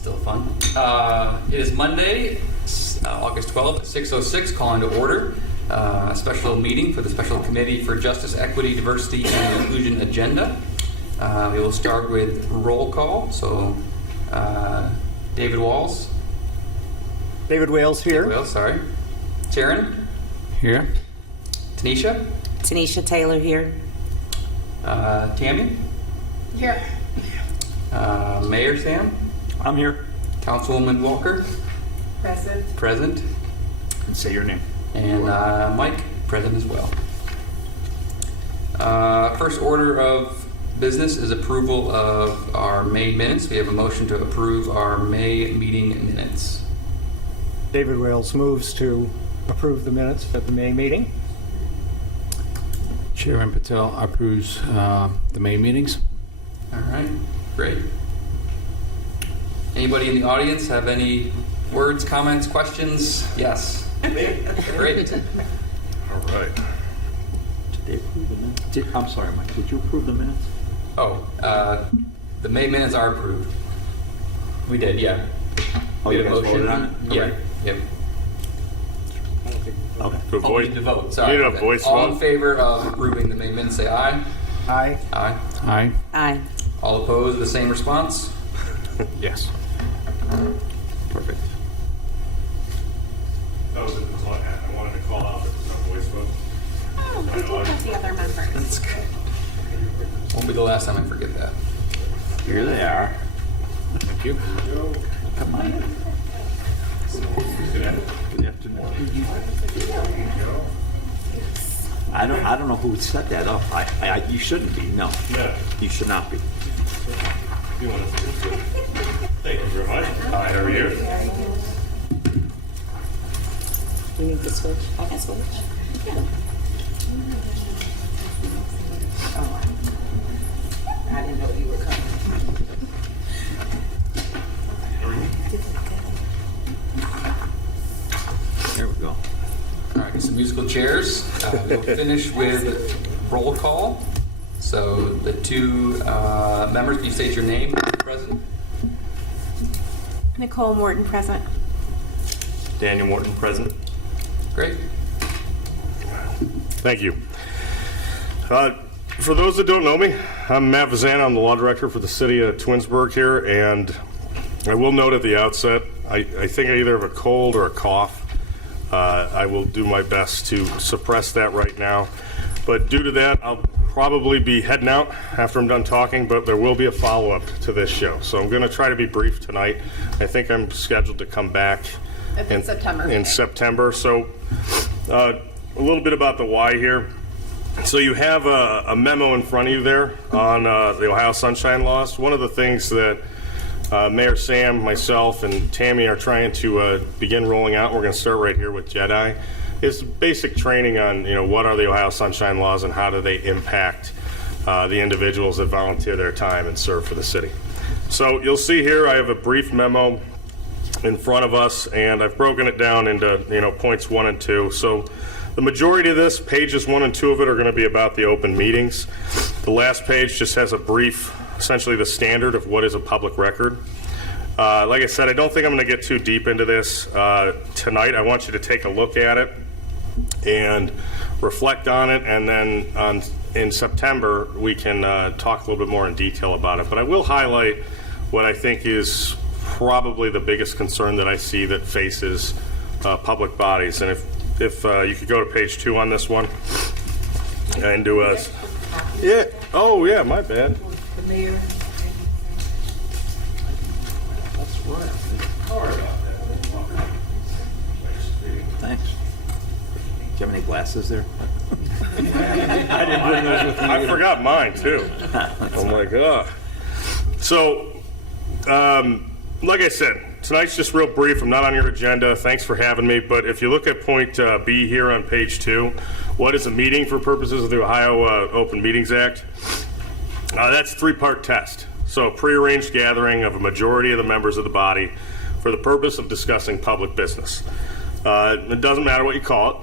Still fun. It is Monday, August 12th, 6:06, calling to order a special meeting for the Special Committee for Justice, Equity, Diversity, and Inclusion Agenda. We will start with roll call. So, David Walls. David Wales here. David Wales, sorry. Taryn. Here. Tanisha. Tanisha Taylor here. Tammy. Here. Mayor Sam. I'm here. Councilwoman Walker. Present. Present. And say your name. And Mike, present as well. First order of business is approval of our May minutes. We have a motion to approve our May meeting minutes. David Wales moves to approve the minutes for the May meeting. Chairman Patel approves the May meetings. All right, great. Anybody in the audience have any words, comments, questions? Yes. Great. All right. Did they approve the minutes? I'm sorry, Mike. Did you approve the minutes? Oh, the May minutes are approved. We did, yeah. Oh, We you had a guys motion. voted on it? Yeah. Okay. Yep. Okay. To Oh, we avoid, need to vote. Sorry. need a voice All vote. in favor of approving the May minutes, say aye. Aye. Aye. Aye. Aye. All opposed, the same response? Yes. Perfect. That was a call. I wanted to call out, but there's no voice vote. Oh, we did have the other members. That's good. Won't be the last time I forget that. Here they are. Thank you. Come on. Good afternoon. I don't know who set that up. You shouldn't be. No, Yeah. you should not be. You want to see it? Thank you very much. Hi, how are you? You need to switch. I can switch. Oh, I didn't know you were coming. There we go. All right, some musical chairs. We'll finish with roll call. So the two members, can you state your name? Present. Nicole Morton, present. Daniel Morton, present. Great. Thank you. For those that don't know me, I'm Matt Vazana. I'm the law director for the city of Twinsburg here, and I will note at the outset, I think I either have a cold or a cough. I will do my best to suppress that right now, but due to that, I'll probably be heading out after I'm done talking, but there will be a follow-up to this show, so I'm going to try to be brief tonight. I think I'm scheduled to come back In September. In September. So a little bit about the why here. So you have a memo in front of you there on the Ohio Sunshine Laws. One of the things that Mayor Sam, myself, and Tammy are trying to begin rolling out, we're going to start right here with JEDI, is basic training on, what are the Ohio Sunshine Laws and how do they impact the individuals that volunteer their time and serve for the city. So you'll see here I have a brief memo in front of us, and I've broken it down into points 1 and 2. So the majority of this, pages 1 and 2 of it, are going to be about the open meetings. The last page just has a brief, essentially the standard of what is a public record. Like I said, I don't think I'm going to get too deep into this tonight. I want you to take a look at it and reflect on it, and then in September we can talk a little bit more in detail about it. But I will highlight what I think is probably the biggest concern that I see that faces public bodies. And if you could go to page 2 on this one and do a... Yeah, oh yeah, my bad. The mayor. That's right. Thanks. Do you have any glasses there? I didn't bring those with me. I forgot mine too. Oh my god. So, like I said, tonight's just real brief. I'm not on your agenda. Thanks for having me. But if you look at point B here on page 2, what is a meeting for purposes of the Ohio Open Meetings Act? That's a 3-part test. So a prearranged gathering of a majority of the members of the body for the purpose of discussing public business. It doesn't matter what you call it.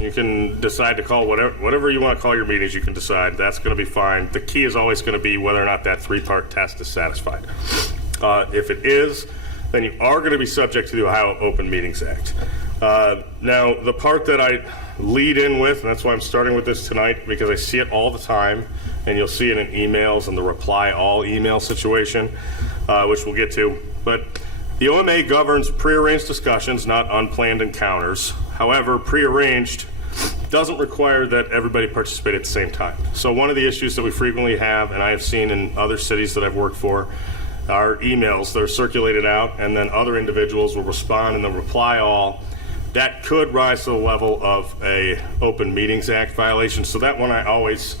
You can decide to call whatever you want to call your meetings. You can decide. That's going to be fine. The key is always going to be whether or not that 3-part test is satisfied. If it is, then you are going to be subject to the Ohio Open Meetings Act. Now, the part that I lead in with, and that's why I'm starting with this tonight, because I see it all the time, and you'll see it in emails and the reply all email situation, which we'll get to. But the OMA governs prearranged discussions, not unplanned encounters. However, prearranged doesn't require that everybody participate at the same time. So one of the issues that we frequently have, and I have seen in other cities that I've worked for, are emails that are circulated out, and then other individuals will respond and they'll reply all. That could rise to the level of a Open Meetings Act violation. So that one I always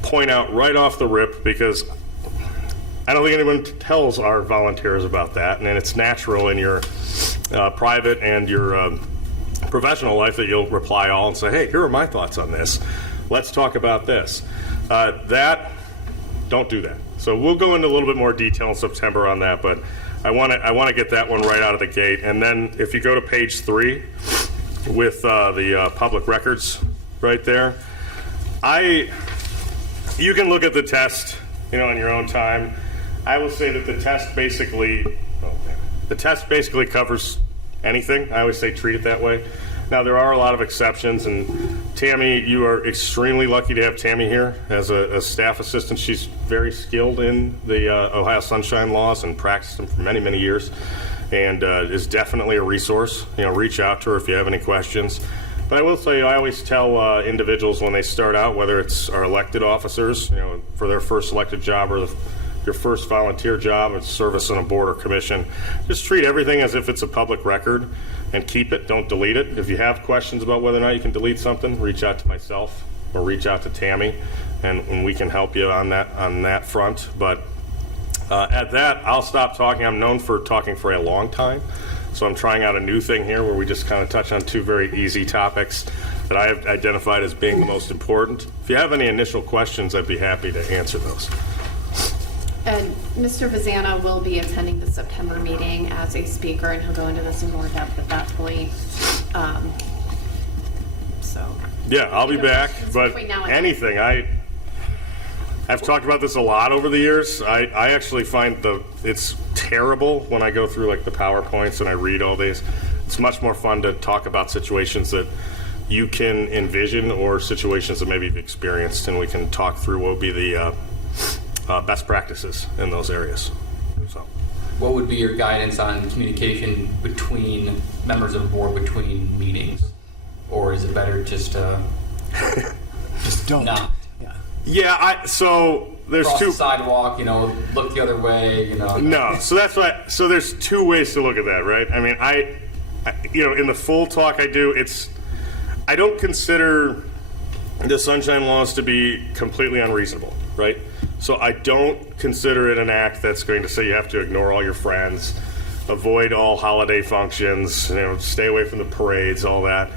point out right off the rip, because I don't think anyone tells our volunteers about that, and it's natural in your private and your professional life that you'll reply all and say, hey, here are my thoughts on this. Let's talk about this. Don't do that. So we'll go into a little bit more detail in September on that, but I want to get that one right out of the gate. And then if you go to page 3 with the public records right there, you can look at the test, in your own time. I will say that the test basically covers anything. I always say treat it that way. Now, there are a lot of exceptions, and Tammy, you are extremely lucky to have Tammy here as a staff assistant. She's very skilled in the Ohio Sunshine Laws and practiced them for many, many years, and is definitely a resource. Reach out to her if you have any questions. But I will say, I always tell individuals when they start out, whether it's our elected officers, for their first elected job, or your first volunteer job, it's service on a board or commission, just treat everything as if it's a public record and keep it. Don't delete it. If you have questions about whether or not you can delete something, reach out to myself or reach out to Tammy, and we can help you on that front. But at that, I'll stop talking. I'm known for talking for a long time, so I'm trying out a new thing here where we just kind of touch on 2 very easy topics that I have identified as being the most important. If you have any initial questions, I'd be happy to answer those. And Mr. Vazana will be attending the September meeting as a speaker, and he'll go into this in more depth at that point. Yeah, I'll be back, but between now and then. anything, I've talked about this a lot over the years. I actually find it's terrible when I go through like the PowerPoints and I read all these. It's much more fun to talk about situations that you can envision or situations that maybe you've experienced, and we can talk through what would be the best practices in those areas. So, What would be your guidance on communication between members of the board between meetings? Or is it better just Just don't. not? yeah, so there's Cross 2. the sidewalk, look the other way, No, so that's why. So there's 2 ways to look at that, right? I mean, I in the full talk I do, I don't consider the Sunshine Laws to be completely unreasonable, right? So I don't consider it an act that's going to say you have to ignore all your friends, avoid all holiday functions, stay away from the parades, all that.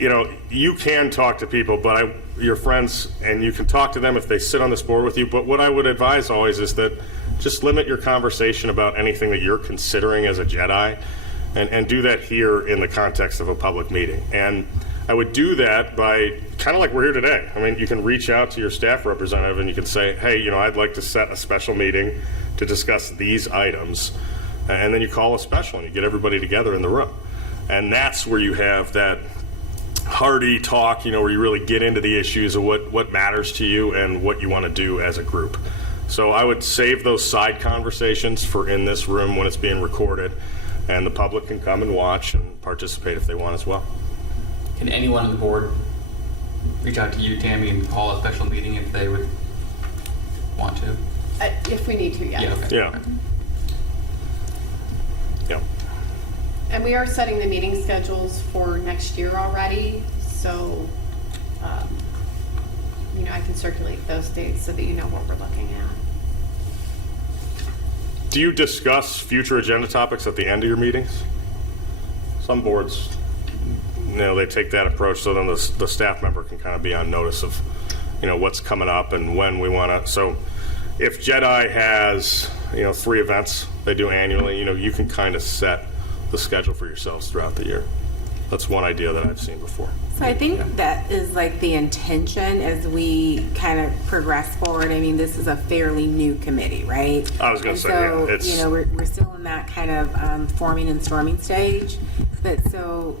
You can talk to people, but your friends, and you can talk to them if they sit on this board with you. But what I would advise always is that just limit your conversation about anything that you're considering as a Jedi, and do that here in the context of a public meeting. And I would do that by kind of like we're here today. I mean, you can reach out to your staff representative and you can say, hey, I'd like to set a special meeting to discuss these items. And then you call a special and you get everybody together in the room. And that's where you have that hearty talk, where you really get into the issues of what matters to you and what you want to do as a group. So I would save those side conversations for in this room when it's being recorded, and the public can come and watch and participate if they want as well. Can anyone on the board reach out to you, Tammy, and call a special meeting if they would want to? If we need to, yes. Yeah, okay. Yeah. Yeah. And we are setting the meeting schedules for next year already, so I can circulate those dates so that you know what we're looking at. Do you discuss future agenda topics at the end of your meetings? Some boards, they take that approach, so then the staff member can kind of be on notice of, what's coming up and when we want to. So if Jedi has, 3 events they do annually, you can kind of set the schedule for yourselves throughout the year. That's one idea that I've seen before. So I think that is like the intention as we kind of progress forward. I mean, this is a fairly new committee, right? I was gonna And say, so, yeah, it's- you know, we're still in that kind of forming and storming stage. But so,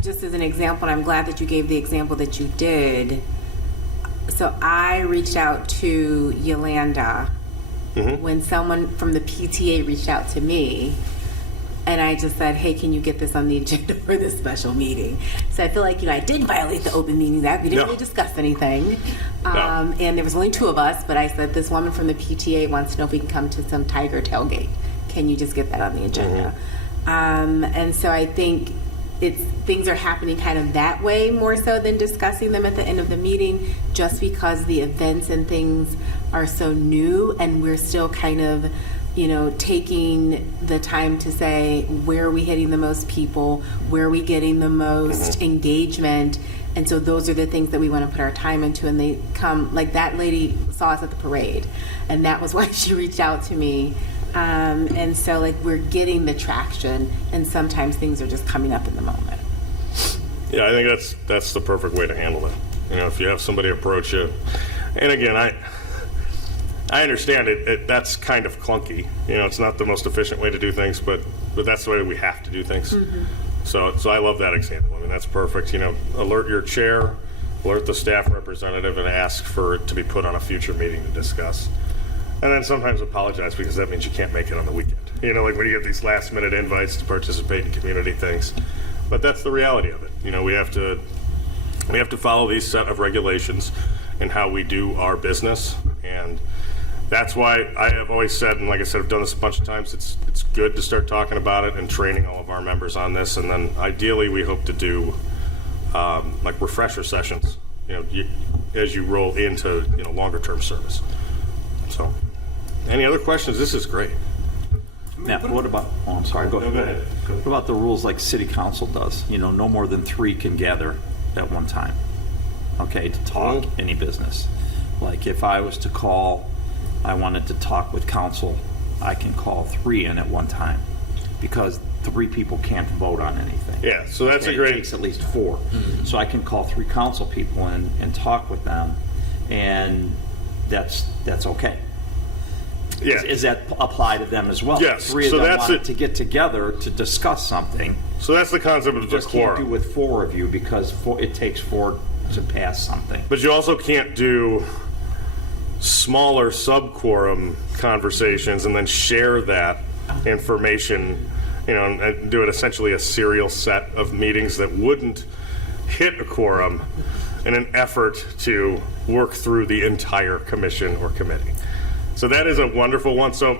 just as an example, and I'm glad that you gave the example that you did. So I reached out to Yolanda when someone from the PTA reached out to me. And I just said, hey, can you get this on the agenda for this special meeting? So I feel like, I did violate the Open Meetings Act. We didn't No. really discuss anything. No. And there was only 2 of us, but I said, this woman from the PTA wants to know if we can come to some Tiger tailgate. Can you just get that on the agenda? And so I think things are happening kind of that way more so than discussing them at the end of the meeting, just because the events and things are so new and we're still kind of taking the time to say, where are we hitting the most people? Where are we getting the most engagement? And so those are the things that we want to put our time into. And they come, like that lady saw us at the parade. And that was why she reached out to me. And so like we're getting the traction and sometimes things are just coming up in the moment. Yeah, I think that's the perfect way to handle it. If you have somebody approach you, and again, I understand it. That's kind of clunky. It's not the most efficient way to do things, but that's the way we have to do things. So I love that example. I mean, that's perfect. Alert your chair, alert the staff representative, and ask for it to be put on a future meeting to discuss. And then sometimes apologize because that means you can't make it on the weekend. Like when you get these last-minute invites to participate in community things. But that's the reality of it. We have to follow these set of regulations in how we do our business, and that's why I have always said, and like I said, I've done this a bunch of times, it's good to start talking about it and training all of our members on this, and then ideally we hope to do like refresher sessions, as you roll into longer term service. So, any other questions? This is great. Now, what about, I'm sorry, go ahead. Go ahead. What about the rules like city council does? No more than 3 can gather at one time, okay, to talk any business. Like if I was to call, I wanted to talk with council, I can call 3 in at one time because 3 people can't vote on anything. Yeah, so that's Okay, a great. It takes at least 4. So I can call 3 council people and talk with them, and that's okay. Yeah. Is that apply to them as well? Yes, 3 of so them that's wanted it. to get together to discuss something. So that's the concept of the Just can't do quorum. with 4 of you because it takes 4 to pass something. But you also can't do smaller sub-quorum conversations and then share that information, and do it essentially a serial set of meetings that wouldn't hit a quorum in an effort to work through the entire commission or committee. So that is a wonderful one. So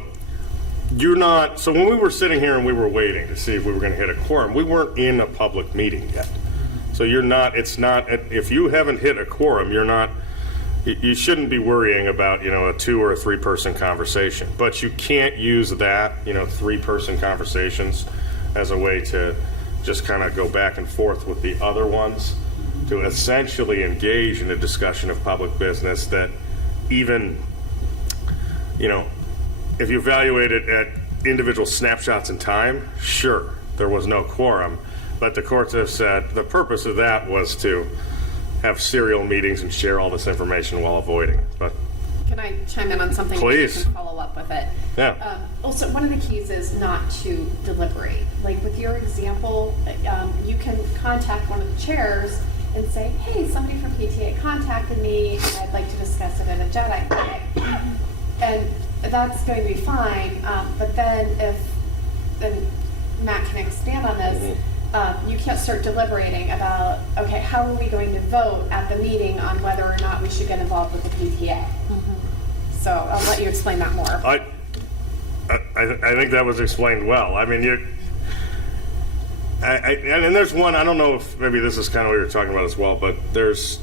when we were sitting here and we were waiting to see if we were going to hit a quorum, we weren't in a public meeting yet. So if you haven't hit a quorum, you shouldn't be worrying about, a 2 or a 3 person conversation, but you can't use that, 3 person conversations as a way to just kind of go back and forth with the other ones to essentially engage in a discussion of public business that even, if you evaluate it at individual snapshots in time, sure, there was no quorum, but the courts have said the purpose of that was to have serial meetings and share all this information while avoiding it. But Can I chime in on something? Please. You can follow up with it. Yeah. Also, one of the keys is not to deliberate. Like with your example, you can contact one of the chairs and say, hey, somebody from PTA contacted me and I'd like to discuss it at a JEDI meeting. And that's going to be fine. But then and Matt can expand on this, you can't start deliberating about, okay, how are we going to vote at the meeting on whether or not we should get involved with the PTA? So I'll let you explain that more. I think that was explained well. I mean, and there's one, I don't know if maybe this is kind of what you're talking about as well, but there's,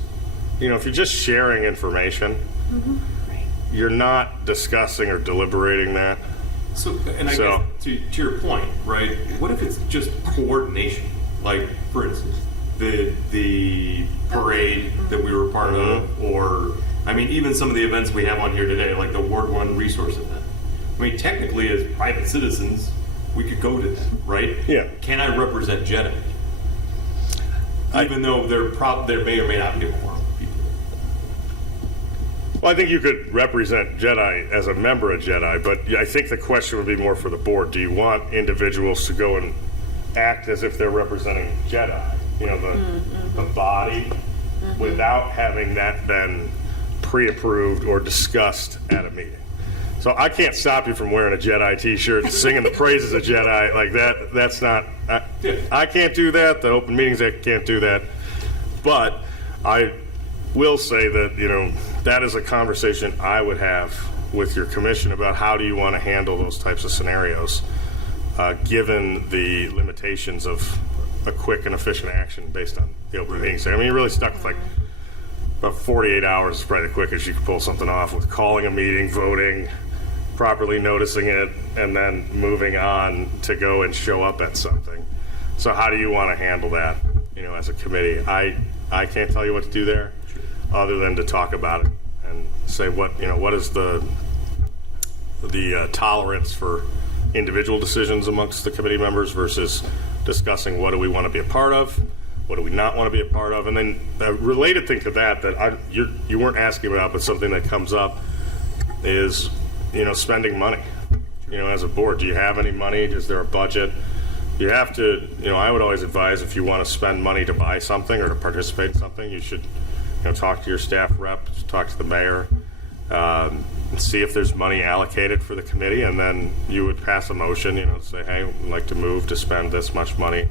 if you're just sharing information, Right. you're not discussing or deliberating that. So, and I guess to your point, right? What if it's just coordination? Like, for instance, the parade that we were part of, or even some of the events we have on here today, like the Ward 1 resource event. Technically, as private citizens, we could go to that, right? Yeah. Can I represent JEDI? even though there may or may not be a quorum of people. Well, I think you could represent Jedi as a member of Jedi, but I think the question would be more for the board. Do you want individuals to go and act as if they're representing Jedi, the body, without having that been pre-approved or discussed at a meeting? So I can't stop you from wearing a Jedi t-shirt, singing the praises of Jedi like that. That's not, I can't do that. The Open Meetings Act can't do that. But I will say that, that is a conversation I would have with your commission about how do you want to handle those types of scenarios, given the limitations of a quick and efficient action based on the Open Meetings Act. I mean, you're really stuck with like about 48 hours is probably the quickest you can pull something off with calling a meeting, voting, properly noticing it, and then moving on to go and show up at something. So how do you want to handle that, as a committee? I can't tell you what to do there other than to talk about it and say what is the tolerance for individual decisions amongst the committee members versus discussing what do we want to be a part of, what do we not want to be a part of. And then a related thing to that you weren't asking about, but something that comes up is spending money. As a board, do you have any money? Is there a budget? You have to, I would always advise if you want to spend money to buy something or to participate in something, you should, talk to your staff rep, talk to the mayor, and see if there's money allocated for the committee, and then you would pass a motion, say, hey, we'd like to move to spend this much money.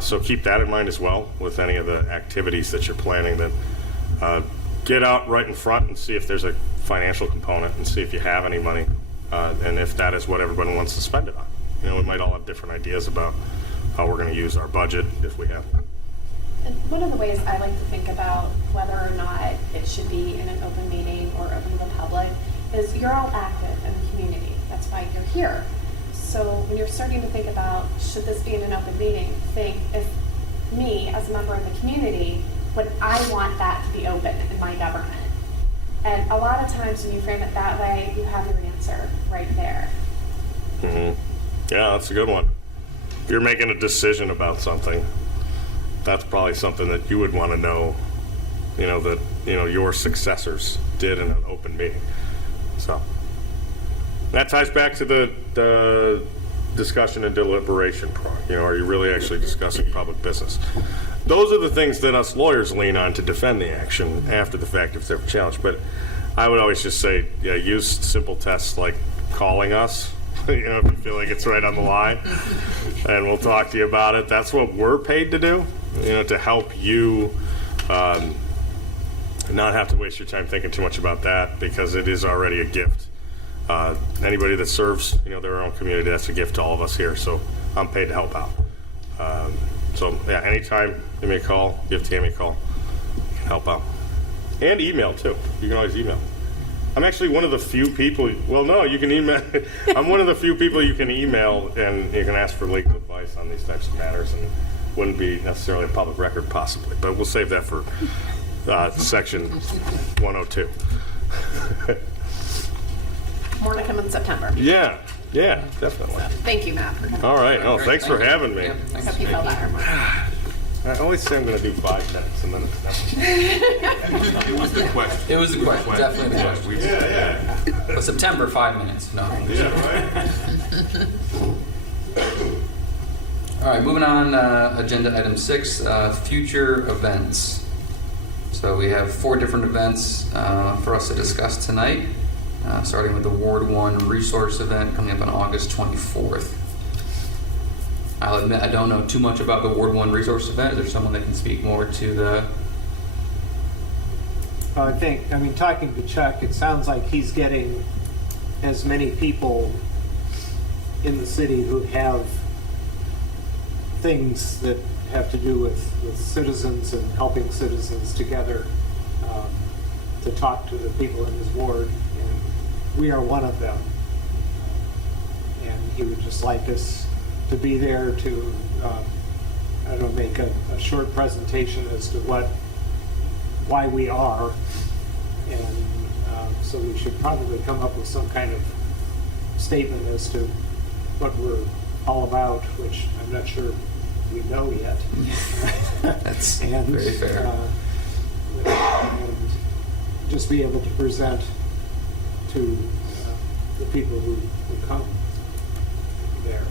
So keep that in mind as well with any of the activities that you're planning. That get out right in front and see if there's a financial component and see if you have any money, and if that is what everyone wants to spend it on. We might all have different ideas about how we're going to use our budget if we have one. And one of the ways I like to think about whether or not it should be in an open meeting or open to the public is you're all active in the community. That's why you're here. So when you're starting to think about should this be in an open meeting, think if me as a member of the community, would I want that to be open in my government? And a lot of times when you frame it that way, you have your answer right there. Mm-hmm. Yeah, that's a good one. If you're making a decision about something, that's probably something that you would want to know, that, your successors did in an open meeting. So that ties back to the discussion and deliberation part. Are you really actually discussing public business? Those are the things that us lawyers lean on to defend the action after the fact if they're challenged. But I would always just say, use simple tests like calling us, if you feel like it's right on the line, and we'll talk to you about it. That's what we're paid to do, to help you not have to waste your time thinking too much about that, because it is already a gift. Anybody that serves, their own community, that's a gift to all of us here. So I'm paid to help out. Anytime, give me a call, give Tammy a call, help out. And email too. You can always email. I'm actually one of the few people, you can email. I'm one of the few people you can email and you can ask for legal advice on these types of matters, and wouldn't be necessarily a public record possibly, but we'll save that for section 102. More to come in September. Yeah, definitely. Thank you, Matt, for coming. All right. Oh, thanks for having me. Yeah, thanks. Hope you felt better. I always say I'm going to do 5 minutes and then It was the question. It was the question, definitely the question. yeah. But September, 5 minutes. No. All right, moving on. Agenda item 6, future events. So we have 4 different events for us to discuss tonight, starting with the Ward 1 resource event coming up on August 24th. I'll admit I don't know too much about the Ward 1 resource event. Is there someone that can speak more to the... Talking to Chuck, it sounds like he's getting as many people in the city who have things that have to do with citizens and helping citizens together to talk to the people in his ward. And we are one of them. And he would just like us to be there to, make a short presentation as to why we are. And so we should probably come up with some kind of statement as to what we're all about, which I'm not sure we know yet. That's And, very fair. and just be able to present to the people who come there.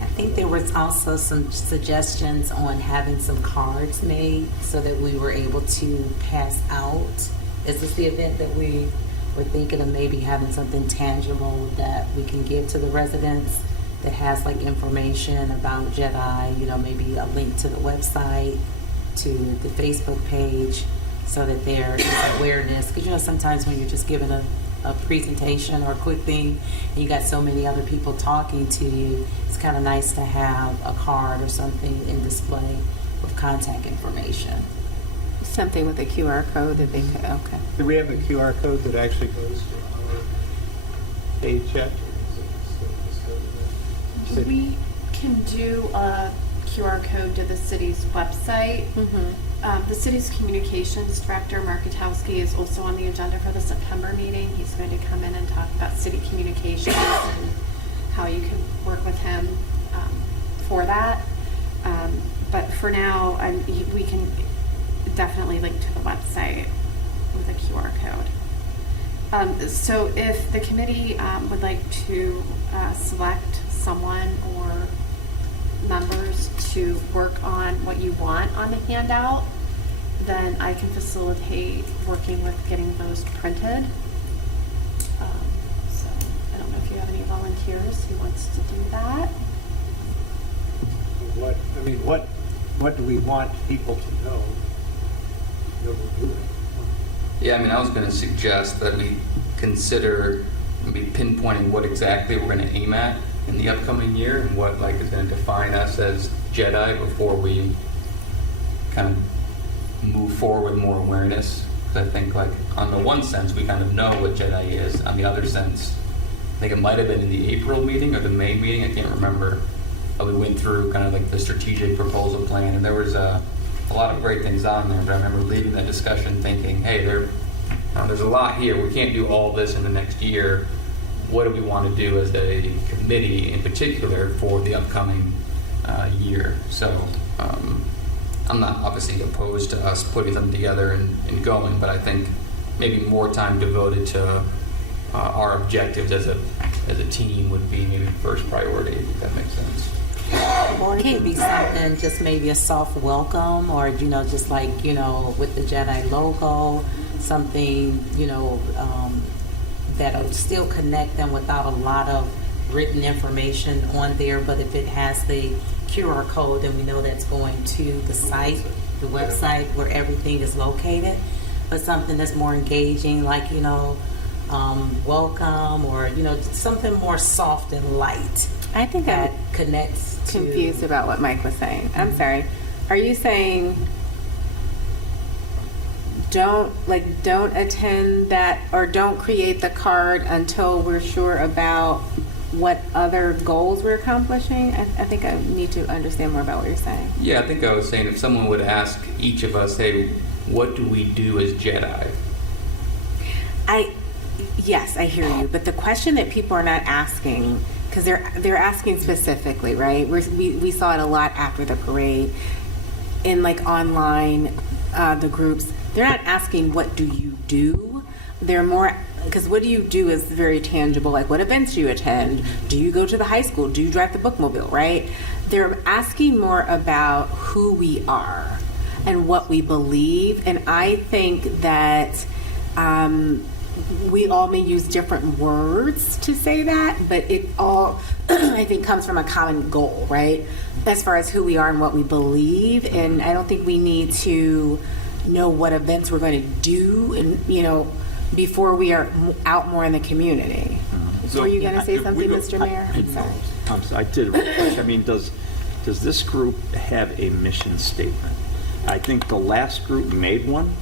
I think there was also some suggestions on having some cards made so that we were able to pass out. Is this the event that we were thinking of maybe having something tangible that we can give to the residents that has like information about Jedi, you know, maybe a link to the website, to the Facebook page, so that there is awareness. Because, you know, sometimes when you're just giving a presentation or a quick thing and you got so many other people talking to you, it's kind of nice to have a card or something in display with contact information. Something with a QR code that they could, okay. Do we have a QR code that actually goes to our page yet? We can do a QR code to the city's website. The city's communications director, Mark Gutowski, is also on the agenda for the September meeting. He's going to come in and talk about city communications and how you can work with him for that. But for now, we can definitely link to the website with a QR code. So if the committee would like to select someone or members to work on what you want on the handout, then I can facilitate working with getting those printed. So I don't know if you have any volunteers who wants to do that. What do we want people to know that we're doing? Yeah, I mean, I was going to suggest that we consider maybe pinpointing what exactly we're going to aim at in the upcoming year and what like is going to define us as Jedi before we kind of move forward with more awareness. Because I think like on the one sense we kind of know what Jedi is. On the other sense, I think it might have been in the April meeting or the May meeting, I can't remember. But we went through kind of like the strategic proposal plan, and there was a lot of great things on there. But I remember leaving that discussion thinking, hey, there's a lot here. We can't do all this in the next year. What do we want to do as a committee in particular for the upcoming year? So I'm not obviously opposed to us putting something together and going, but I think maybe more time devoted to our objectives as a team would be maybe first priority, if that makes sense. Or it could be something, just maybe a soft welcome, or, you know, just like, you know, with the Jedi logo, something, you know, that'll still connect them without a lot of written information on there. But if it has the QR code, then we know that's going to the site, the website where everything is located. But something that's more engaging, like, you know, welcome, or, you know, something more soft and light. I think that I'm connects to. confused about what Mike was saying. I'm sorry. Are you saying don't attend that, or don't create the card until we're sure about what other goals we're accomplishing? I think I need to understand more about what you're saying. Yeah, I think I was saying if someone would ask each of us, hey, what do we do as Jedi? Yes, I hear you, but the question that people are not asking, because they're asking specifically, right? We saw it a lot after the parade in like online, the groups. They're not asking what do you do. They're more, because what do you do is very tangible, like what events do you attend? Do you go to the high school? Do you drive the bookmobile, right? They're asking more about who we are and what we believe. And I think that we all may use different words to say that, but it all, I think, comes from a common goal, right? As far as who we are and what we believe. And I don't think we need to know what events we're going to do, and, you know, before we are out more in the community. So- Were you going to say something, Mr. Mayor? I'm sorry. I did. I mean, does this group have a mission statement? I think the last group made one.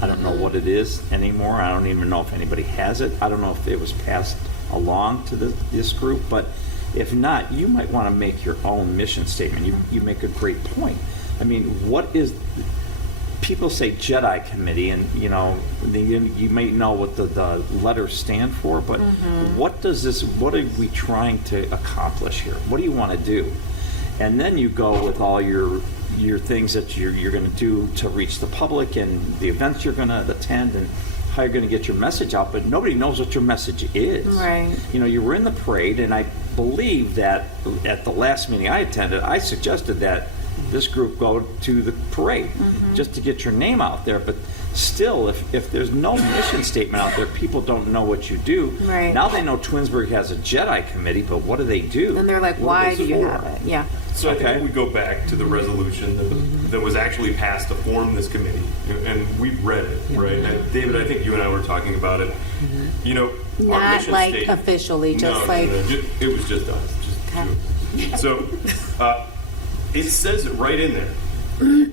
I don't know what it is anymore. I don't even know if anybody has it. I don't know if it was passed along to this group, but if not, you might want to make your own mission statement. You make a great point. I mean, what is, people say Jedi Committee, and you know, you may know what the letters stand for, but what are we trying to accomplish here? What do you want to do? And then you go with all your things that you're going to do to reach the public and the events you're going to attend and how you're going to get your message out, but nobody knows what your message is. Right. You know, you were in the parade, and I believe that at the last meeting I attended, I suggested that this group go to the parade just to get your name out there. But still, if there's no mission statement out there, people don't know what you do. Right. Now they know Twinsburg has a Jedi committee, but what do they do? Then they're like, What why are do they you for? have it? Yeah. So I Okay. think we go back to the resolution that was actually passed to form this committee, and we read it, right? And David, I think you and I were talking about it. You know, our Not mission like statement- officially, just like. it was just us. Okay. So it says it right in there.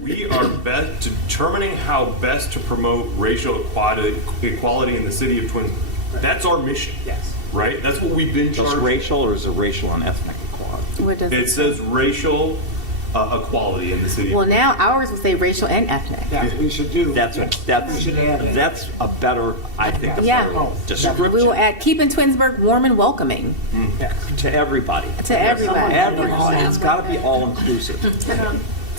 We are best determining how best to promote racial equality in the city of Twinsburg. That's our mission, Yes. right? That's what we've been Just charged. racial, or is it racial and ethnic equality? What does It says racial equality in the city. Well, of now ours will say racial and ethnic. Yeah, we should do. That's We should add that. that's a better, I think, a Yeah. better Oh, description We will add keeping Twinsburg warm and welcoming Yeah. to everybody. to everybody. Everybody. It's got to be all inclusive.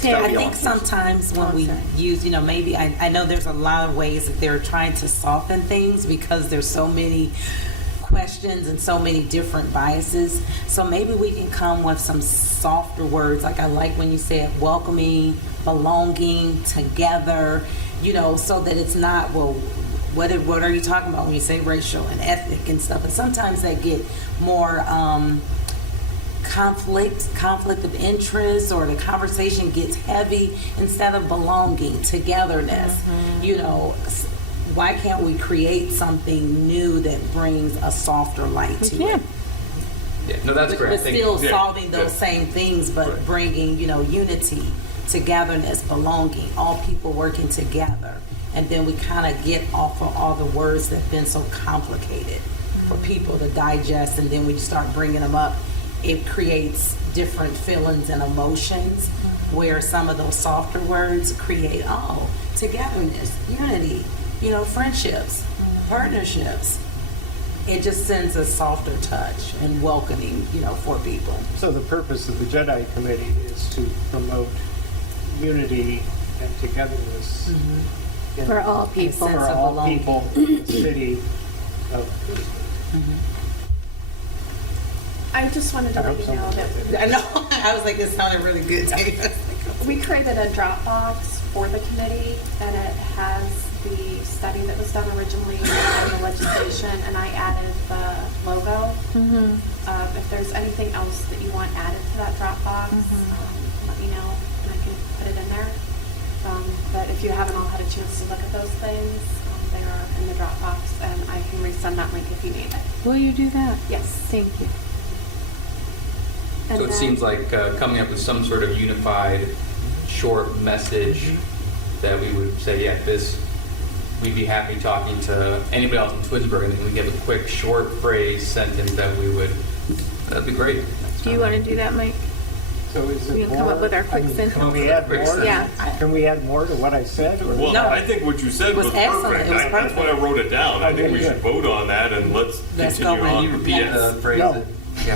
Tammy, I think sometimes when we use, you know, maybe, I know there's a lot of ways that they're trying to soften things because there's so many questions and so many different biases. So maybe we can come with some softer words. Like I like when you said welcoming, belonging, together, you know, so that it's not, well, what are you talking about when you say racial and ethnic and stuff? And sometimes they get more, conflict of interest, or the conversation gets heavy instead of belonging, togetherness. You know, why can't we create something new that brings a softer light to Yeah. it? Yeah, no, that's great. I But think- still yeah, solving those yeah. same things, but Right. bringing, you know, unity, togetherness, belonging, all people working together. And then we kind of get off of all the words that have been so complicated for people to digest, and then we start bringing them up. It creates different feelings and emotions, where some of those softer words create, togetherness, unity, you know, friendships, partnerships. It just sends a softer touch and welcoming, you know, for people. So the purpose of the Jedi Committee is to promote unity and togetherness in- For all people. for Sense of all belonging. people in the city of I just wanted to I let hope you know someone that did it. I know, I was like, this sounded really good. we created a Dropbox for the committee, and it has the study that was done originally and the legislation, and I added the logo. If there's anything else that you want added to that Dropbox, let me know, and I can put it in there. But if you haven't all had a chance to look at those things, they are in the Dropbox, and I can resend that link if you need it. Will you do that? Yes. Thank you. So And it then- seems like coming up with some sort of unified, short message that we would say, yeah, this, we'd be happy talking to anybody else in Twinsburg, and then we give a quick, short phrase, sentence that we would, that'd be great. Do you want to do that, Mike? So is it We can come up more- with our quick I mean, sentence. Can we add Quick more? sentence. Yeah. Can we add more to what I said? Or Well, No. I think what you said It was was excellent. perfect. It was That's why I perfect. wrote it down. I think Okay, we should good. vote on that, and let's Let's continue go on. with Repeat the phrase. No. that- Yeah.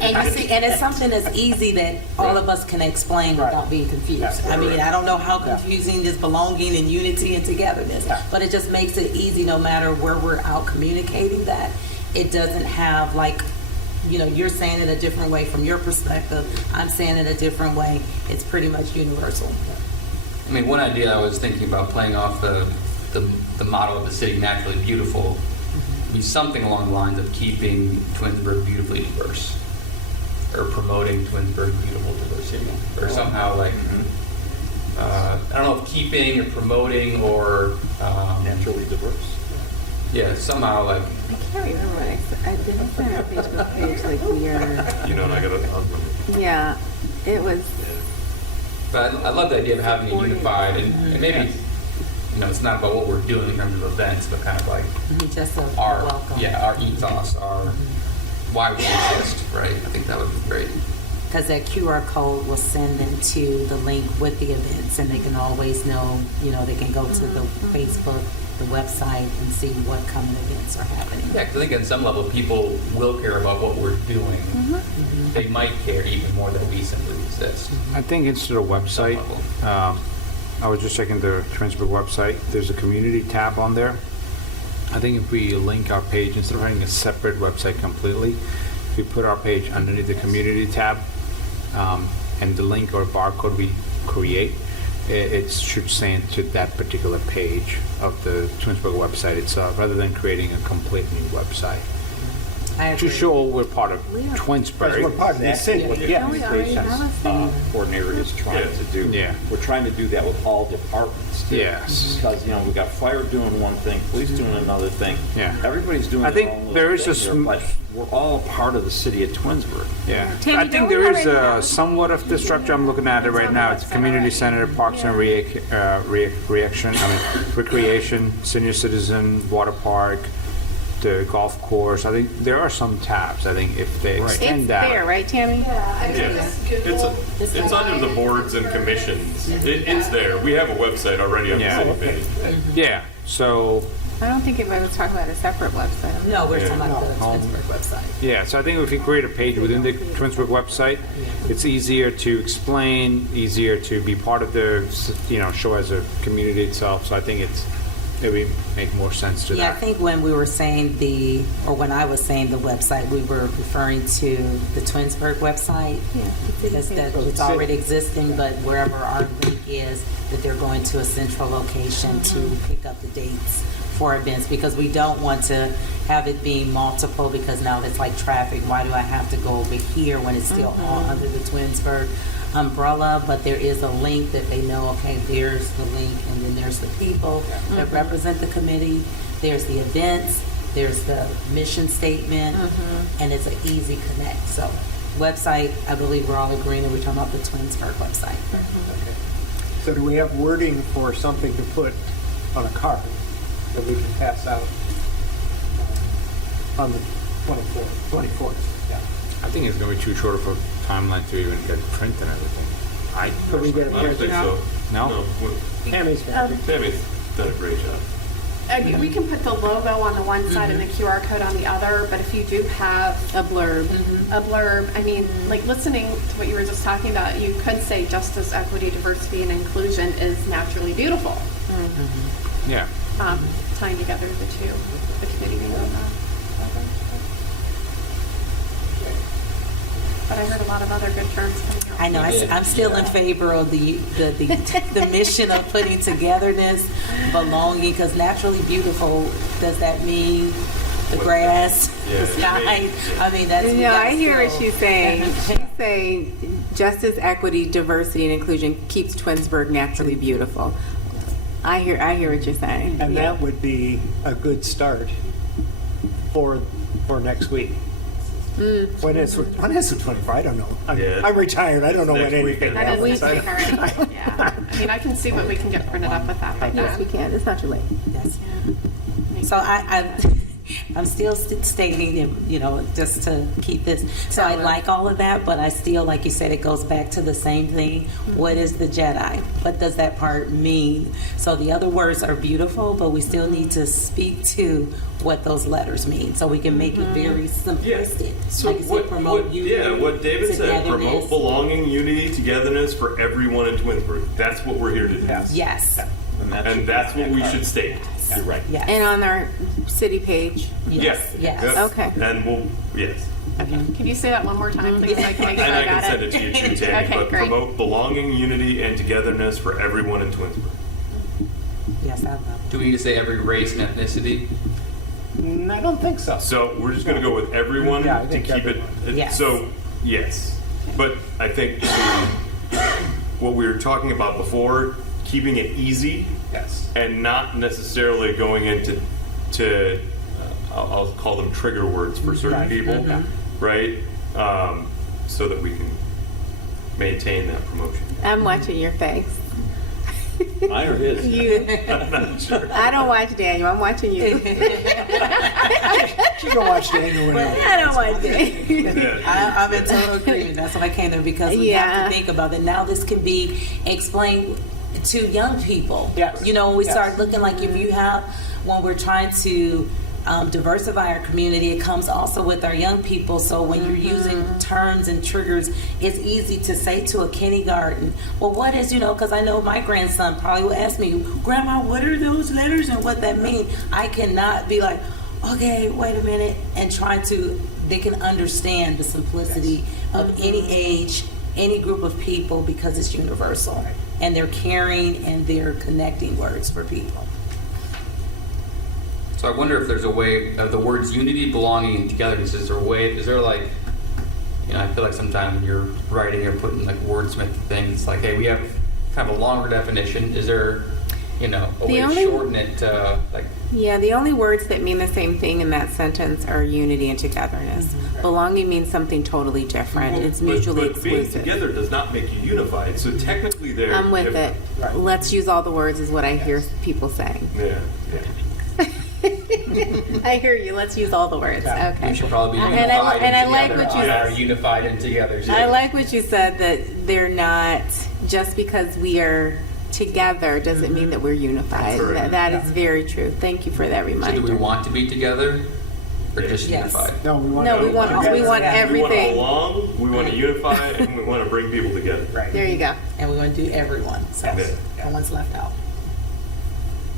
And you see, and it's something that's easy that all of us can explain Right. without being confused. Yeah. I mean, I don't know how Yeah. confusing this belonging and unity and togetherness, Yeah. but it just makes it easy no matter where we're out communicating that. It doesn't have like, you know, you're saying it a different way from your perspective. I'm saying it a different way. It's pretty much universal. I mean, one idea I was thinking about playing off the motto of the city, naturally beautiful, be something along the lines of keeping Twinsburg beautifully diverse, or promoting Twinsburg beautiful diversity, or somehow like, I don't know if keeping or promoting or, Naturally diverse. yeah, somehow like, I can't remember what I said. I didn't say on our Facebook page, like we are, You know, and I got to. yeah, it was, but I love the idea of having it unified, and maybe, you know, it's not about what we're doing in terms of events, but kind of like Just a our, welcome. yeah, our ethos, our, why we exist, right? I think that would be great. Because that QR code will send them to the link with the events, and they can always know, you know, they can go to the Facebook, the the website and see what coming events are happening. Yeah, 'cause I think on some level, people will care about what we're doing. They might care even more that we simply exist. I think instead of website, I was just checking the Twinsburg website. There's a community tab on there. I think if we link our page, instead of having a separate website completely, if we put our page underneath the community tab, and the link or barcode we create, it should send to that particular page of the Twinsburg website itself, rather than creating a complete new website. I To agree. show we're part of Twinsburg. We're part of the city. Yeah, we already have a thing. Coordinator is trying to do. Yeah. We're trying to do that with all departments. too. Yes. Because, we got fire doing one thing, police doing another thing. Yeah. Everybody's doing I their think own little there is thing a there, but we're all part of the city of Twinsburg. Yeah, Tammy, I don't think we there is already have- somewhat of the structure. I'm looking at it right now. It's community center, parks and recreation, senior citizen, water park, the golf course. I think there are some tabs. I think if they extend It's that. there, right, Tammy? Yeah, I mean, Yeah. just It's, Google. it's under the boards and commissions. It's there. We have a website already on Yeah. the city page. Yeah, so I don't think anybody was talking about a separate website. No, we're talking about the No. Twinsburg website. yeah, so I think if you create a page within the Twinsburg website, it's easier to explain, easier to be part of the show as a community itself. So I think it would make more sense to Yeah, I that. think when we were saying when I was saying the website, we were referring to the Twinsburg website. Because that it's already existing, but wherever our link is, that they're going to a central location to pick up the dates for events, because we don't want to have it being multiple, because now it's like traffic. Why do I have to go over here when it's still all under the Twinsburg umbrella? But there is a link that they know, okay, there's the link, and then there's the people that represent the committee, there's the events, there's the mission statement, and it's an easy connect. So website, I believe we're all agreeing that we're talking about the Twinsburg website. So do we have wording for something to put on a card that we can pass out on the 24th? Yeah. I think it's going to be too short of a timeline to even get print and everything. Could we get I don't think so. No? Tammy's got it. Tammy's done a great job. We can put the logo on the one side and the QR code on the other, but if you do have A blurb. a blurb, I mean, like listening to what you were just talking about, you could say justice, equity, diversity, and inclusion is naturally beautiful. Yeah. Tying together the two, the committee being on that. But I heard a lot of other good terms coming out. I know, I'm still in favor of the mission of putting togetherness, belonging, because naturally beautiful, does that mean the grass, the sky? I mean, that's. we No, gotta I hear what still- she's saying. She's saying justice, equity, diversity, and inclusion keeps Twinsburg naturally beautiful. I hear what you're saying. And Yeah. that would be a good start for next week. When is the 24th? I don't know. Yeah. I'm retired. I don't know when Next anything weekend. That is happens. week already. Yeah. I mean, I can see what we can get printed up with that by Yes, we then. can. It's not too late. Yes. So I'm still stating, just to keep this. So I like all of that, but I still, like you said, it goes back to the same thing. What is the Jedi? What does that part mean? So the other words are beautiful, but we still need to speak to what those letters mean, so we can make it very simplistic. So Like you said, promote unity, what David said, promote togetherness. belonging, unity, togetherness for everyone in Twinsburg. That's what we're here to do. Yes. And that's what we should state. You're right. Yes. And on our city page. Yes. Yeah. Yes. Yep. Okay. And yes. Okay. Can you say that one more time, please? So I can make sure And I I can got send it. it to you too, Tammy. Okay, But great. promote belonging, unity, and togetherness for everyone in Twinsburg. Yes, I love Do we need to say every race and ethnicity? I don't think so. So we're just going to go with everyone Yeah, I to think keep everyone. it. Yes. So yes, but I think what we were talking about before, keeping it easy Yes. and not necessarily going into I'll call them trigger words for certain Right. people, right? So that we can maintain that promotion. I'm watching your face. Mine or his? You. I'm not sure. I don't watch Daniel. I'm watching you. You can watch Daniel whenever. I don't watch Daniel. Yeah. I'm in total agreement. That's why I came there, because we have Yeah. to think about it. Now this can be explained to young people. Yes. When we Yes. start looking, like if you have when we're trying to diversify our community, it comes also with our young people. So when you're using terms and triggers, it's easy to say to a kindergarten, well, what is, because I know my grandson probably will ask me, Grandma, what are those letters and what that mean? I cannot be like, okay, wait a minute, and they can understand the simplicity of any age, any group of people, because it's universal. And they're caring and they're connecting words for people. So I wonder if there's a way of the words unity, belonging, and togetherness. Is there like, I feel like sometimes when you're writing or putting like wordsmith things, like, hey, we have kind of a longer definition. Is there, a way to shorten it? Yeah, the only words that mean the same thing in that sentence are unity and togetherness. Belonging means something totally different. It's mutually but being exclusive. together does not make you unified. So technically, they're I'm with it. Right. Let's use all the words is what I hear people saying. Yeah. I hear you. Let's use all the words. Yeah. Okay. We should probably be And unified I like together. what you Are said. unified and together. I like what you said, that they're not, just because we are together doesn't mean that we're unified. That's right. That is very true. Thank you for that So reminder. do we want to be together, or just Yes. unified? No, we want No, we want together. Yeah. We want to everything. belong, we want to unify, and we want to bring people together. Right. There you go. And we're going to do everyone. So Yeah. no one's left out.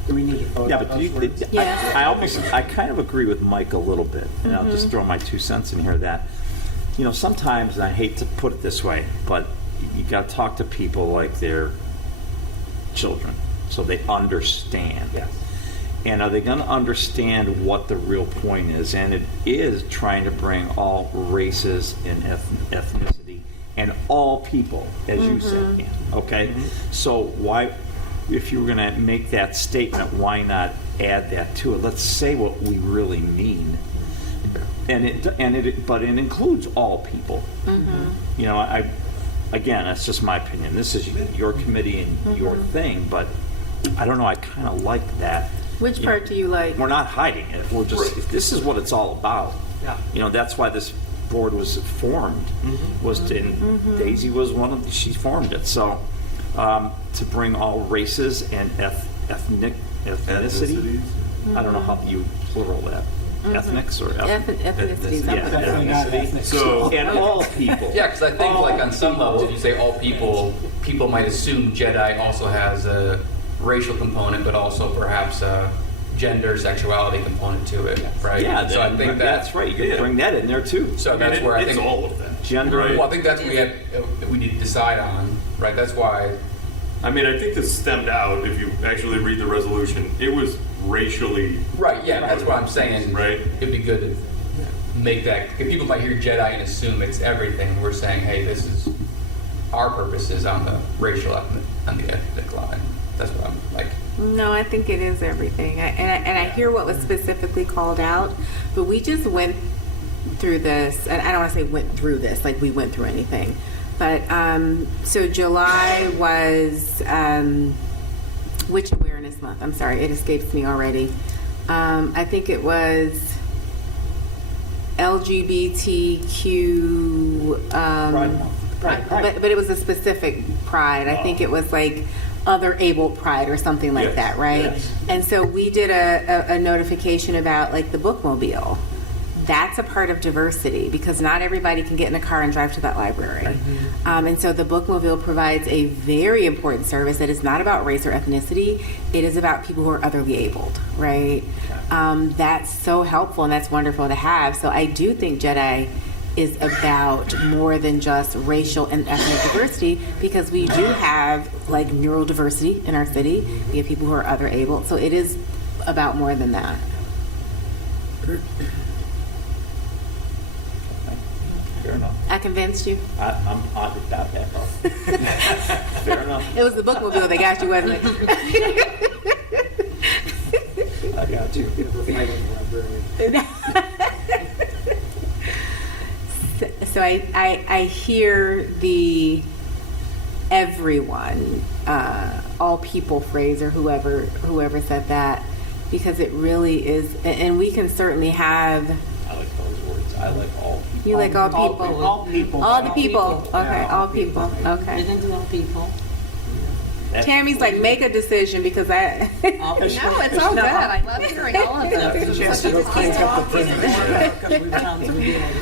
Do we need to vote Yeah, on but those words? Yeah. I kind of agree with Mike a little bit, and I'll just throw my 2 cents in here that, sometimes, and I hate to put it this way, but you got to talk to people like they're children, so they understand. Yes. And are they going to understand what the real point is? And it is trying to bring all races and ethnicity and all people, as you said, Ian, okay? So why, if you were going to make that statement, why not add that to it? Let's say what we really mean. But it includes all people. Again, that's just my opinion. This is your committee and your thing, but I don't know, I kind of like that. Which part do you like? We're not hiding it. We're just, this is what it's all about. That's why this board was formed, Daisy was one of she formed it. So, to bring all races and ethnicities. I don't know how you plural that. Ethnics or Ethnicities. Yeah, Definitely not ethnic. So, and all people. Yeah, because I think like on some level, if you say all people, people might assume Jedi also has a racial component, but also perhaps a gender, sexuality component to it, right? Yeah, so I think that's right. You bring that in there too. So that's where I it's think all of that. Gender. Right. Well, I think that's what we need to decide on, right? That's why. I mean, I think this stemmed out, if you actually read the resolution, it was racially. Right. Yeah, that's what I'm saying. Right. It'd be good to make that. Because people might hear Jedi and assume it's everything. We're saying, hey, this is our purposes on the racial on the ethnic line. That's what I'm like. No, I think it is everything. And I hear what was specifically called out, but we just went through this, and I don't want to say went through this, like we went through anything. But, so July was Witch Awareness Month. I'm sorry, it escapes me already. I think it was LGBTQ, Pride. but it was a specific pride. I think it was like other able pride or something like Yes, that, right? yes. And so we did a notification about like the bookmobile. That's a part of diversity because not everybody can get in a car and drive to that library. And so the bookmobile provides a very important service that is not about race or ethnicity. It is about people who are otherly abled, right? That's so helpful and that's wonderful to have. So I do think Jedi is about more than just racial and ethnic diversity because we do have like neurodiversity in our city. We have people who are other able. So it is about more than that. Fair enough. I convinced you. I'm on that back off. Fair enough. It was the bookmobile that got you, wasn't it? I got you. So I hear the everyone, all people phrase or whoever said that because it really is, and we can certainly have. I like those words. I like all people. You like all people? All people. All the people. Okay, Yeah, all people. We're Okay. going to do all people. Tammy's like, make a decision because I. No, it's all good. I love hearing all of them. It's Chance such to a go clean up the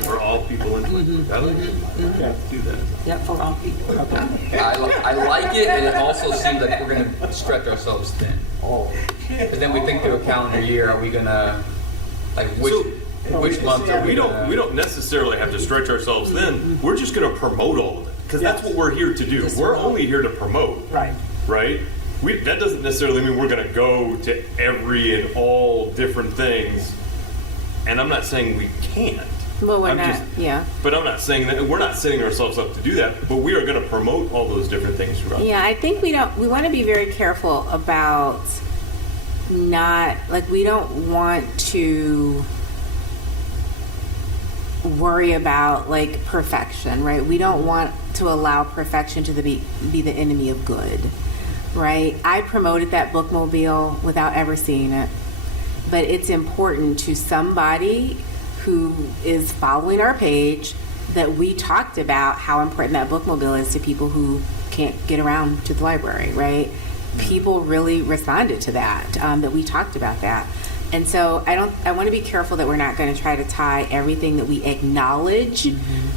For all people in Twinsburg. I like it. Yeah. Do that. Yep, for all people. I like it, and it also seems like we're going to stretch ourselves thin. Oh. Because then we think through a calendar year, are we going to, like, which month are We we gonna? don't necessarily have to stretch ourselves thin. We're just going to promote all of it because that's what we're here to do. We're only here to promote, Right. right? That doesn't necessarily mean we're going to go to every and all different things. And I'm not saying we can't. Well, we're I'm not. just- Yeah. But I'm not saying that we're not setting ourselves up to do that. But we are going to promote all those different things throughout. Yeah, I think we want to be very careful about not, like, we don't want to worry about, like, perfection, right? We don't want to allow perfection to be the enemy of good, right? I promoted that bookmobile without ever seeing it, but it's important to somebody who is following our page that we talked about how important that bookmobile is to people who can't get around to the library, right? People really responded to that, that we talked about that. And so I want to be careful that we're not going to try to tie everything that we acknowledge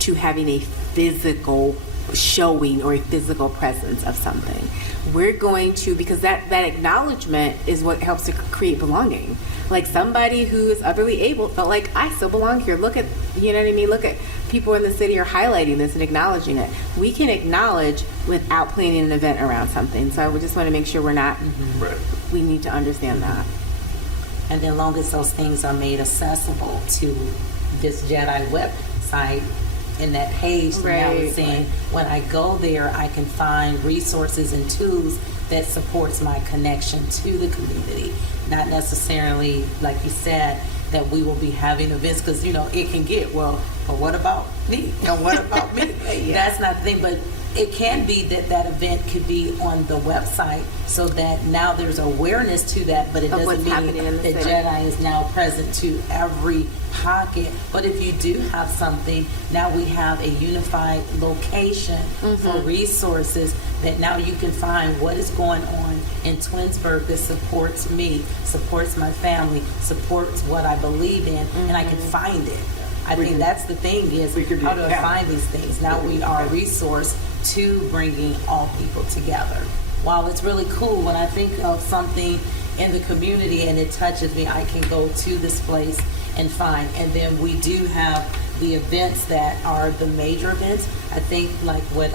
to having a physical showing or a physical presence of something. We're going to, because that acknowledgement is what helps to create belonging. Like somebody who is utterly able felt like, I still belong here. Look at, you know what I mean? Look at people in the city are highlighting this and acknowledging it. We can acknowledge without planning an event around something. So I just want to make sure we're not, Right. we need to understand that. And then long as those things are made accessible to this Jedi website and that page, so now Right. it's saying when I go there, I can find resources and tools that supports my connection to the community. Not necessarily, like you said, that we will be having events because, you know, it can get, well, but what about me? And what about me? That's not the thing, but it can be that that event could be on the website so that now there's awareness to that, but it Of what's doesn't mean happening in the that city. Jedi is now present to every pocket. But if you do have something, now we have a unified location for resources that now you can find what is going on in Twinsburg that supports me, supports my family, supports what I believe in, and I can find it. I think that's the thing is, we could be how do I accountable. find these things? Now we are a resource to bringing all people together. While it's really cool, when I think of something in the community and it touches me, I can go to this place and find. And then we do have the events that are the major events. I think like what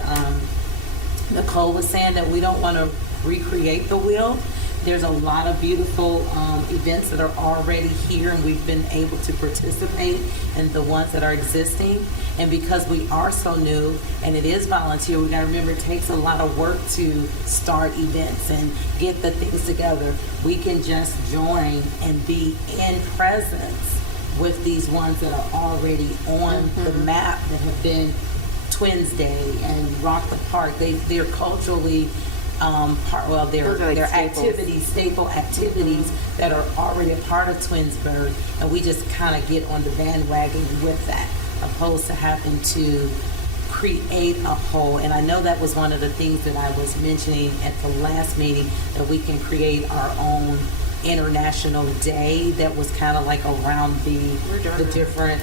Nicole was saying, that we don't want to recreate the wheel. There's a lot of beautiful events that are already here, and we've been able to participate in the ones that are existing. And because we are so new and it is volunteer, we got to remember it takes a lot of work to start events and get the things together. We can just join and be in presence with these ones that are already on the map that have been Twins Day and Rock the Park. They're culturally Those are like they're staples. staple activities that are already a part of Twinsburg, and we just kind of get on the bandwagon with that, opposed to having to create a whole. And I know that was one of the things that I was mentioning at the last meeting, that we can create our own international day that was kind of like around the different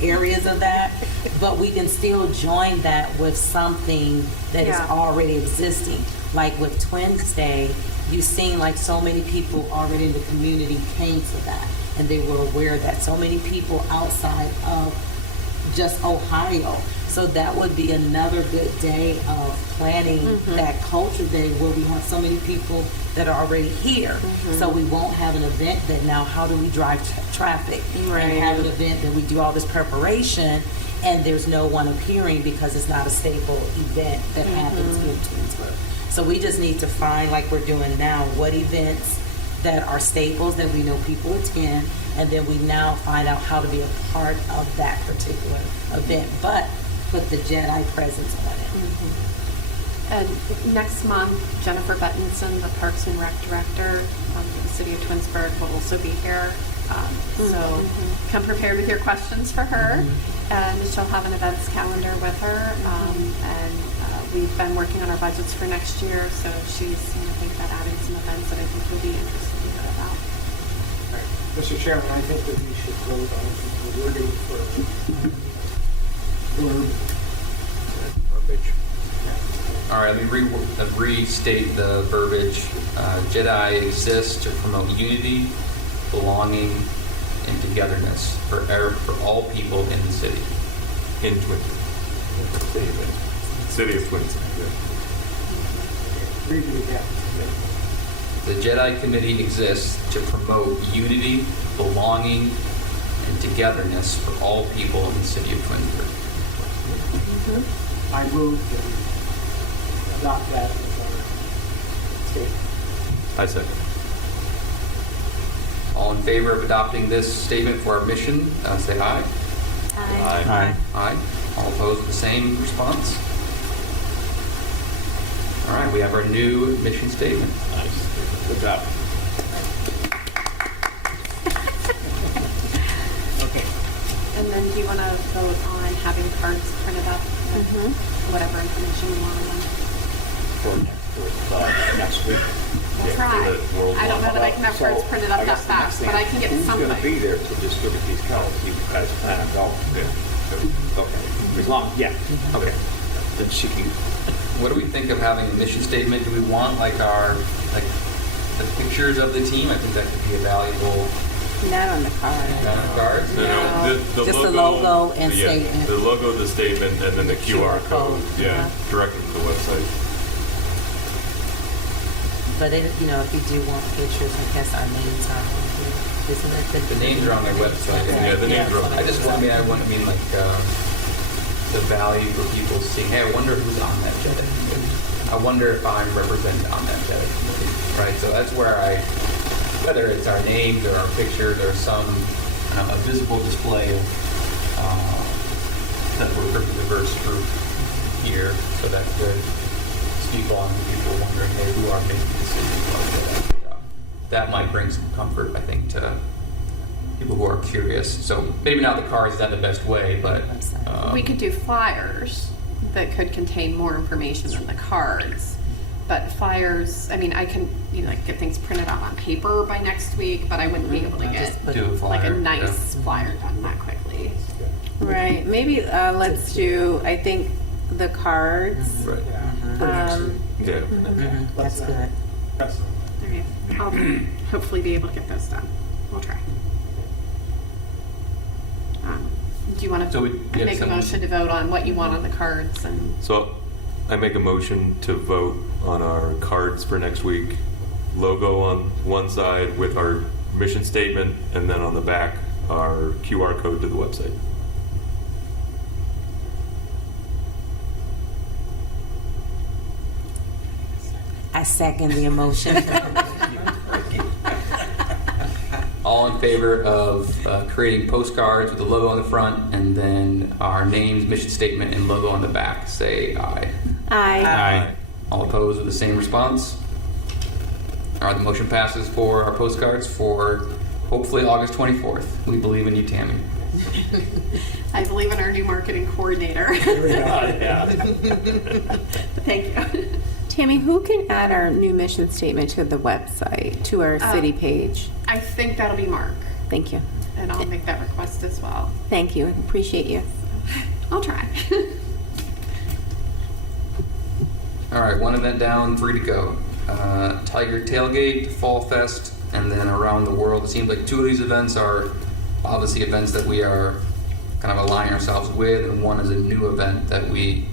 areas of that, but we can still join that with something that is Yeah. already existing. Like with Twins Day, you've seen like so many people already in the community came to that, and they were aware of that. So many people outside of just Ohio. So that would be another good day of planning that culture day where we have so many people that are already here. So we won't have an event that now how do we drive traffic Right. and have an event that we do all this preparation and there's no one appearing because it's not a staple event that happens in Twinsburg. So we just need to find, like we're doing now, what events that are staples that we know people attend, and then we now find out how to be a part of that particular event, but put the Jedi presence on it. And next month, Jennifer Bettinson, the Parks and Rec Director for the City of Twinsburg, will also be here. So come prepared with your questions for her. And she'll have an events calendar with her. And we've been working on our budgets for next year, so she's think about adding some events that I think you'll be interested to hear about. Mr. Chairman, I think that we should vote on the wording for Garbage. All right, let me restate the verbiage. Jedi exists to promote unity, belonging, and togetherness for all people in the city. In Twin City of Twin Cities. read it again. The Jedi Committee exists to promote unity, belonging, and togetherness for all people in the city of Twinsburg. I move that we adopt that as our statement. I second. All in favor of adopting this statement for our mission, say aye. Aye. Aye. All opposed, the same response? All right, we have our new mission statement. Nice. Good job. Okay. And then do you want to vote on having cards printed up, with whatever information you want on them? For next week. We'll try. I don't know that I can have cards printed up that fast, but I can get something. Who's going to be there to distribute these cards? You guys plan on going? Okay. As long, yeah, okay. Then she can, What do we think of having a mission statement? Do we want like the pictures of the team? I think that could be a valuable Not on the card. cards. No, just the logo and yeah, statement. The logo, the statement, and then the QR code. Yeah, Yeah. directly to the website. But if you do want pictures, I guess our names are on here. Isn't it? The names are on their website. Yeah, the names are on I just want, like the value for people seeing, hey, I wonder who's on that Jedi committee. I wonder if I'm represented on that Jedi committee, right? So that's where whether it's our names or our pictures or some a visible display of that we're from a diverse group here, so that could speak on to people wondering, hey, who are making decisions like that. That might bring some comfort, I think, to people who are curious. So maybe not the cards, not the best way, but We could do flyers that could contain more information than the cards. But flyers, I mean, I can get things printed out on paper by next week, but I wouldn't be able to get do a like flyer. a nice flyer done that quickly. Right, maybe let's do, I think, the cards. Right. Yeah. That's good. Okay. I'll hopefully be able to get those done. We'll try. Do you want to So we have make a someone- motion to vote on what you want on the cards? And So I make a motion to vote on our cards for next week. Logo on one side with our mission statement, and then on the back, our QR code to the website. I second the emotion. all in favor of creating postcards with the logo on the front and then our names, mission statement, and logo on the back, say aye. Aye. Aye. All opposed with the same response? All right, the motion passes for our postcards for hopefully August 24th. We believe in you, Tammy. I believe in our new marketing coordinator. Thank you. Tammy, who can add our new mission statement to the website, to our city page? I think that'll be Mark, Thank you. and I'll make that request as well. Thank you. Appreciate you. I'll try. All right, one event down, 3 to go. Tiger Tailgate, Fall Fest, and then Around the World. It seems like 2 of these events are obviously events that we are kind of aligning ourselves with, and one is a new event that we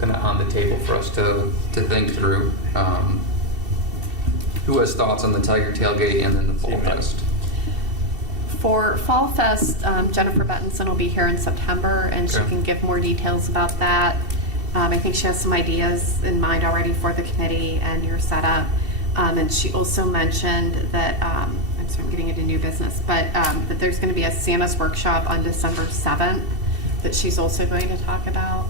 kind of on the table for us to think through. Who has thoughts on the Tiger Tailgate and then the Fall Fest? For Fall Fest, Jennifer Bettinson will be here in September, and she Okay. can give more details about that. I think she has some ideas in mind already for the committee and your setup. And she also mentioned that, I'm sorry, I'm getting into new business, but that there's going to be a Santa's workshop on December 7th that she's also going to talk about.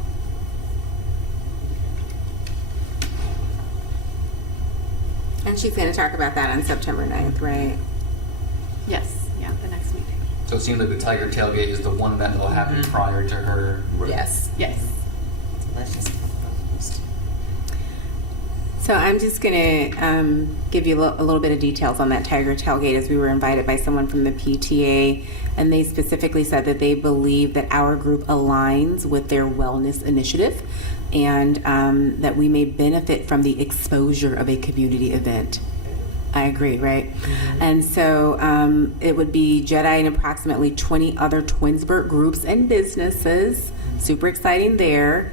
And she's going to talk about that on September 9th, right? Yes, yeah, the next meeting. So it seems like the Tiger Tailgate is the one event that will happen prior to her. Yes. Yes. Let's just. So I'm just going to give you a little bit of details on that Tiger Tailgate, as we were invited by someone from the PTA, and they specifically said that they believe that our group aligns with their wellness initiative, and that we may benefit from the exposure of a community event. I agree, right? And so it would be Jedi and approximately 20 other Twinsburg groups and businesses. Super exciting there.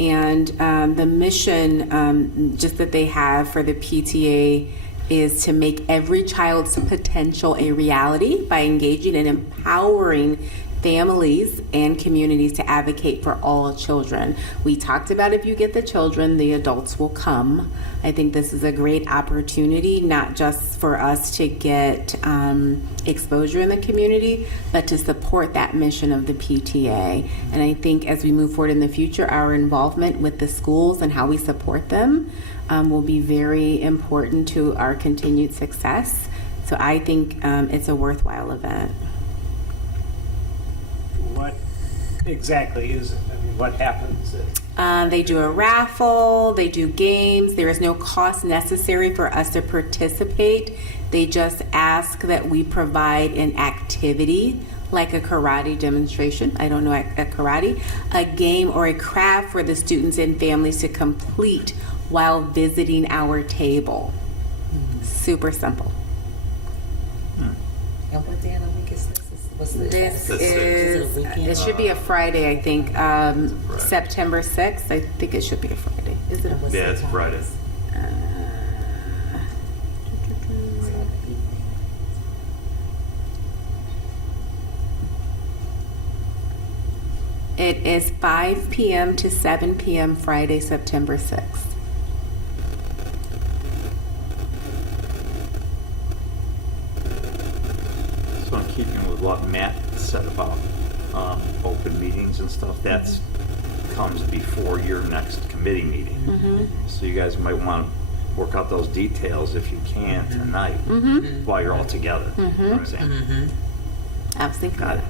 And the mission just that they have for the PTA is to make every child's potential a reality by engaging and empowering families and communities to advocate for all children. We talked about if you get the children, the adults will come. I think this is a great opportunity, not just for us to get exposure in the community, but to support that mission of the PTA. And I think as we move forward in the future, our involvement with the schools and how we support them will be very important to our continued success. So I think it's a worthwhile event. What exactly is it? I mean, what happens? They do a raffle, they do games. There is no cost necessary for us to participate. They just ask that we provide an activity like a karate demonstration. I don't know a karate, a game or a craft for the students and families to complete while visiting our table. Super simple. And what day of the week is this? What's the This is is, it a weekend? it should be a Friday, I think. September 6th. I think it should be a Friday. Is it? And what's Yeah, the it's time? Friday. It is 5 p.m. to 7 p.m. Friday, September 6th. So in keeping with what Matt said about open meetings and stuff, that's comes before your next committee meeting. So you guys might want to work out those details if you can tonight while you're all together. You know what I'm saying? I was thinking of that.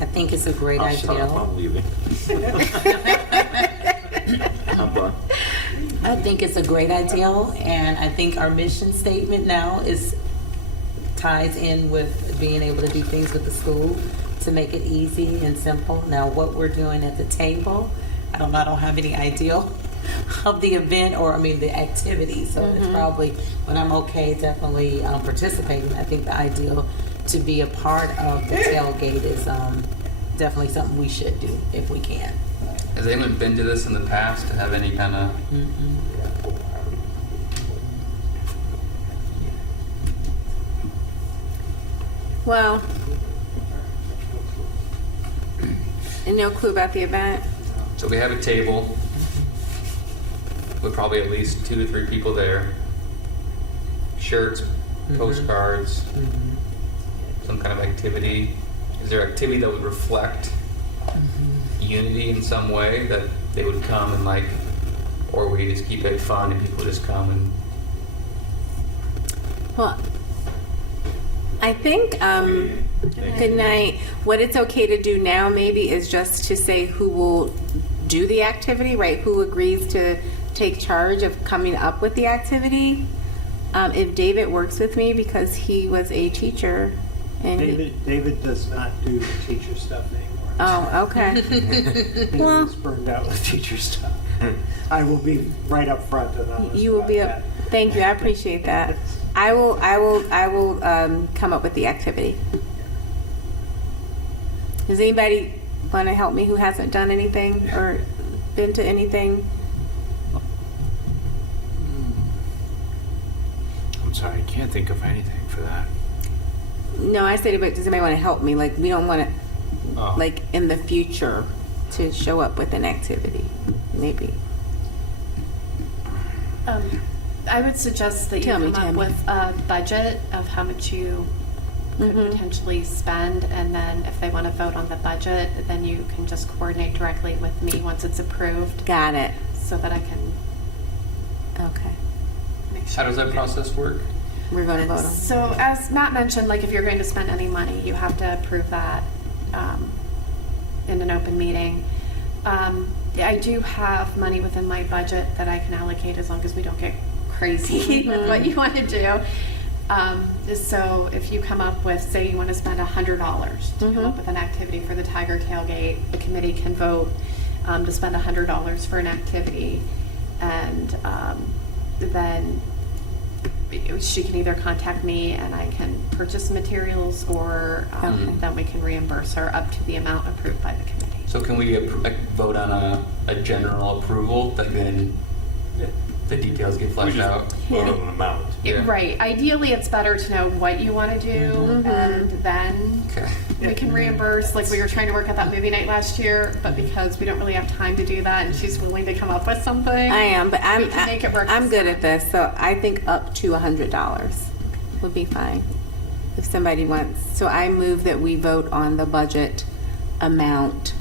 I think it's a great I'll shut up, idea. I'm leaving. I'm done. I think it's a great idea, and I think our mission statement now ties in with being able to do things with the school to make it easy and simple. Now, what we're doing at the table, I don't have any idea of the event or the activity. So it's probably, but I'm okay definitely participating. I think the ideal to be a part of the tailgate is definitely something we should do if we can. Has anyone been to this in the past to have any kind of? Well, and no clue about the event. So we have a table with probably at least 2 to 3 people there. Shirts, postcards, some kind of activity. Is there activity that would reflect unity in some way, that they would come and or we just keep it fun and people just come and? Well, I think, good night. What it's okay to do now maybe is just to say who will do the activity, right? Who agrees to take charge of coming up with the activity. If David works with me because he was a teacher. And David does not do the teacher stuff anymore. Oh, okay. He Well- was burned out with teacher stuff. I will be right up front and honest You will about be that. thank you, I appreciate that. I will come up with the activity. Does anybody want to help me who hasn't done anything or been to anything? I'm sorry, I can't think of anything for that. No, I said, but does anybody want to help me? We don't want to, Oh. in the future, to show up with an activity, maybe. I would suggest that you Tell me, come up Tammy. with a budget of how much you could potentially spend, and then if they want to vote on the budget, then you can just coordinate directly with me once it's approved, Got it. so that I can Okay. make sure. How does that process work? We're going to vote on. So as Matt mentioned, if you're going to spend any money, you have to approve that in an open meeting. I do have money within my budget that I can allocate as long as we don't get crazy with what you want to do. So if you come up with, say you want to spend $100 to come up with an activity for the Tiger Tailgate, the committee can vote to spend $100 for an activity, and then she can either contact me and I can purchase materials, or then we can reimburse her up to the amount approved by the committee. So can we vote on a general approval that then the details get We fleshed just out? vote on an amount. Yeah. Right. Ideally, it's better to know what you want to do, and then Okay. we can reimburse. Like we were trying to work at that movie night last year, but because we don't really have time to do that, and she's willing to come up with something. I am, but We can make it work I'm this good time. at this, so I think up to $100 would be fine. If somebody wants, so I move that we vote on the budget amount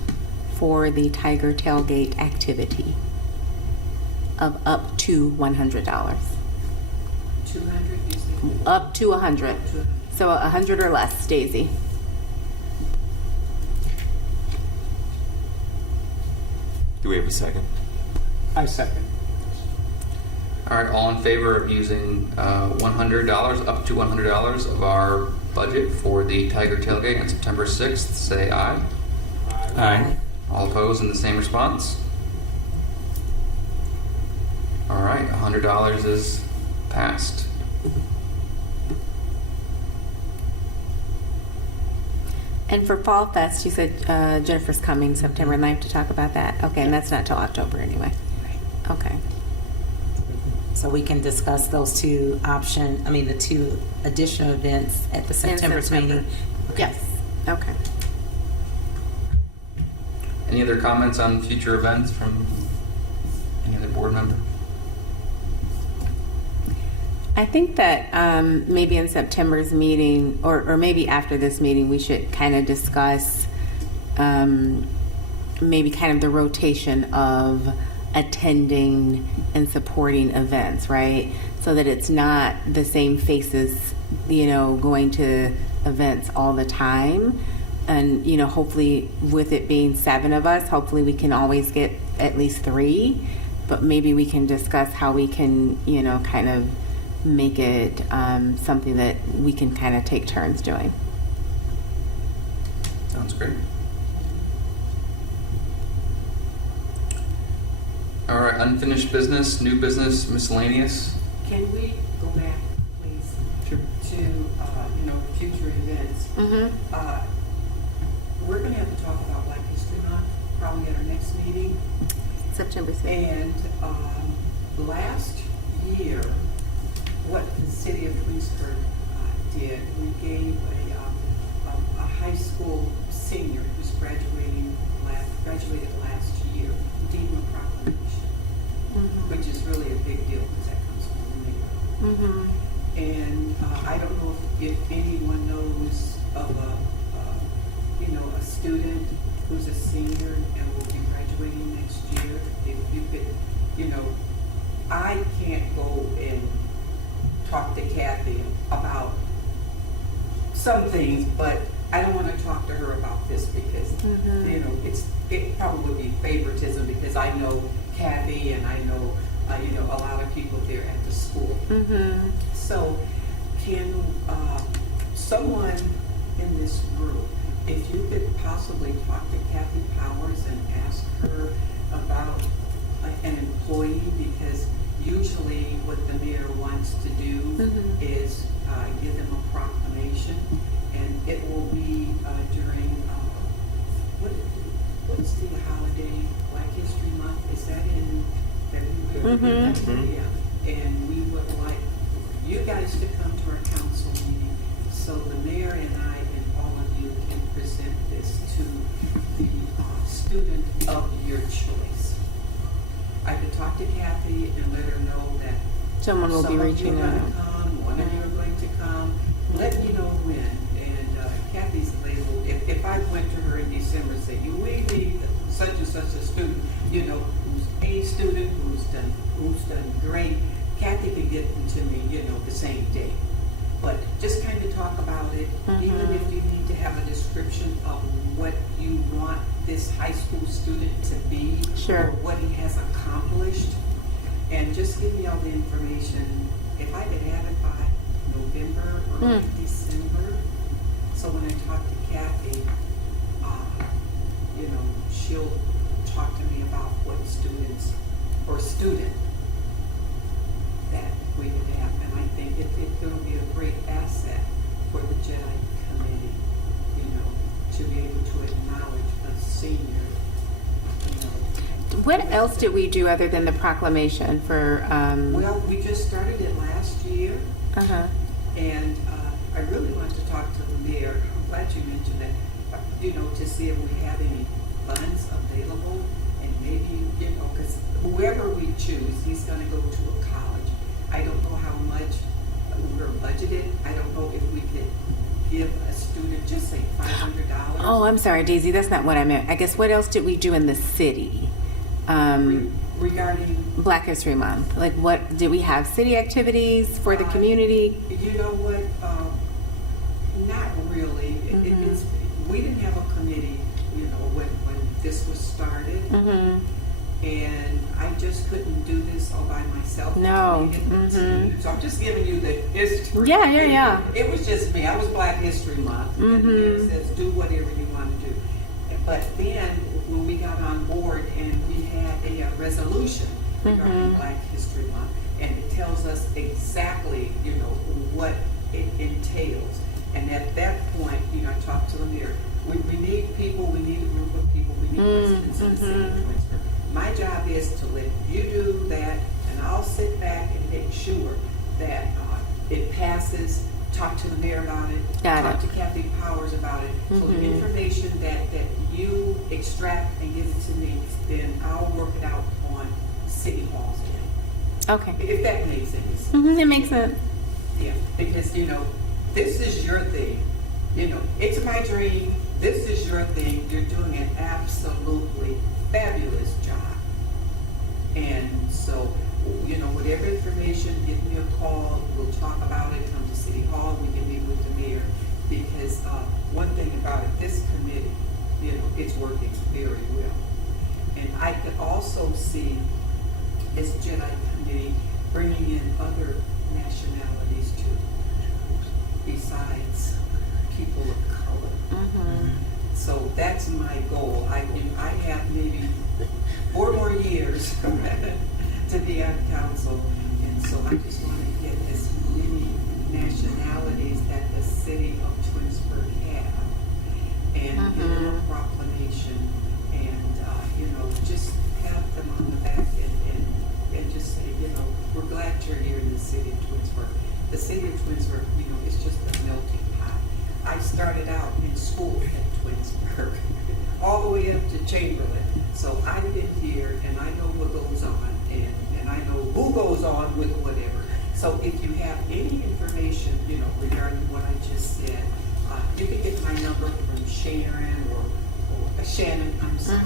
for the Tiger Tailgate activity of up to $100. 200, you say? Up to 100. So 100 or less, Daisy. Do we have a second? I second. All right, all in favor of using $100, up to $100 of our budget for the Tiger Tailgate on September 6th, say aye. Aye. All opposed in the same response? All right, $100 is passed. And for Fall Fest, you said Jennifer's coming September 9th to talk about that. Okay, and that's not till October anyway. Okay. So we can discuss those the two additional events at the September meeting. Yes. Okay. Any other comments on future events from any other board member? I think that maybe in September's meeting, or maybe after this meeting, we should kind of discuss maybe kind of the rotation of attending and supporting events, right? So that it's not the same faces, going to events all the time. And, hopefully with it being 7 of us, hopefully we can always get at least 3. But maybe we can discuss how we can, kind of make it something that we can kind of take turns doing. Sounds great. All right, unfinished business, new business, miscellaneous. Can we go back, please? Sure. To, future events. We're gonna have to talk about Black History Month, probably at our next meeting. September 6th. And, last year, what the city of Greensburg did, we gave a high school senior who's graduated last year, gave him a proclamation, which is really a big deal because that comes from the mayor. And I don't know if anyone knows of a student who's a senior and will be graduating next year. If you could, I can't go and talk to Kathy about some things, but I don't want to talk to her about this because, it probably would be favoritism because I know Kathy and I know, a lot of people there at the school. So can someone in this group, if you could possibly talk to Kathy Powers and ask her about an employee, because usually what the mayor wants to do is give them a proclamation, and it will be during, what's the holiday, Black History Month, is that in February? Yeah, and we would like you guys to come to our council meeting, so the mayor and I and all of you can present this to the student of your choice. I could talk to Kathy and let her know that Someone will be reaching out. one of you are going to come. Let me know when. And Kathy's available. If I went to her in December and said, we need such and such a student, who's a student, who's done great, Kathy could get them to me, the same day. But just kind of talk about it, even if you need to have a description of what you want this high school student to be. Sure. Or what he has accomplished. And just give me all the information, if I could have it by November or December. So when I talk to Kathy, you know, she'll talk to me about what students, or student that we would have. And I think it'll be a great asset for the JEDI committee, you know, to be able to acknowledge a senior, you know. What else did we do other than the proclamation for? Well, we just started it last year, Uh-huh. and I really want to talk to the mayor. I'm glad you mentioned that, you know, to see if we have any funds available, and maybe, you know, because whoever we choose, he's going to go to a college. I don't know how much we're budgeted. I don't know if we could give a student, just say $500. Oh, I'm sorry, Daisy. That's not what I meant. I guess what else did we do in the city? Regarding, Black History Month. Like, what did we have? City activities for the community? you know what, not really. It's, we didn't have a committee, you know, when this was started. Mm-hmm. And I just couldn't do this all by myself. No. I needed a team. So I'm just giving you the history. Yeah. It was just me. I was Black History Month. And it says, do whatever you want to do. But then, when we got on board and we had a resolution regarding Black History Month, and it tells us exactly, you know, what it entails. And at that point, you know, I talked to the mayor. We need people, we need a group of people, we need residents in the city of Twinsburg. My job is to let you do that, and I'll sit back and make sure that it passes, talk to the mayor about it, talk to Kathy Powers about it. So the information that you extract and give it to me, then I'll work it out on City Hall's end. Okay. If that makes sense. It makes sense. Yeah, because, you know, this is your thing. You know, it's my dream. This is your thing. You're doing an absolutely fabulous job. And so, you know, whatever information, give me a call. We'll talk about it. Come to City Hall. We can meet with the mayor. Because one thing about it, this committee, you know, it's working very well. And I could also see this JEDI committee bringing in other nationalities too, besides people of color. So that's my goal. I have maybe 4 more years to be on council, and so I just want to get as many nationalities that the city of Twinsburg have, and give them a proclamation, and you know, just pat them on the back and just say, you know, we're glad you're here in the city of Twinsburg. The city of Twinsburg, you know, is just a melting pot. I started out in school at Twinsburg, all the way up to Chamberlain. So I've been here, and I know what goes on, and I know who goes on with whatever. So if you have any information, you know, regarding what I just said, you can get my number from Sharon or Shannon, I'm sorry.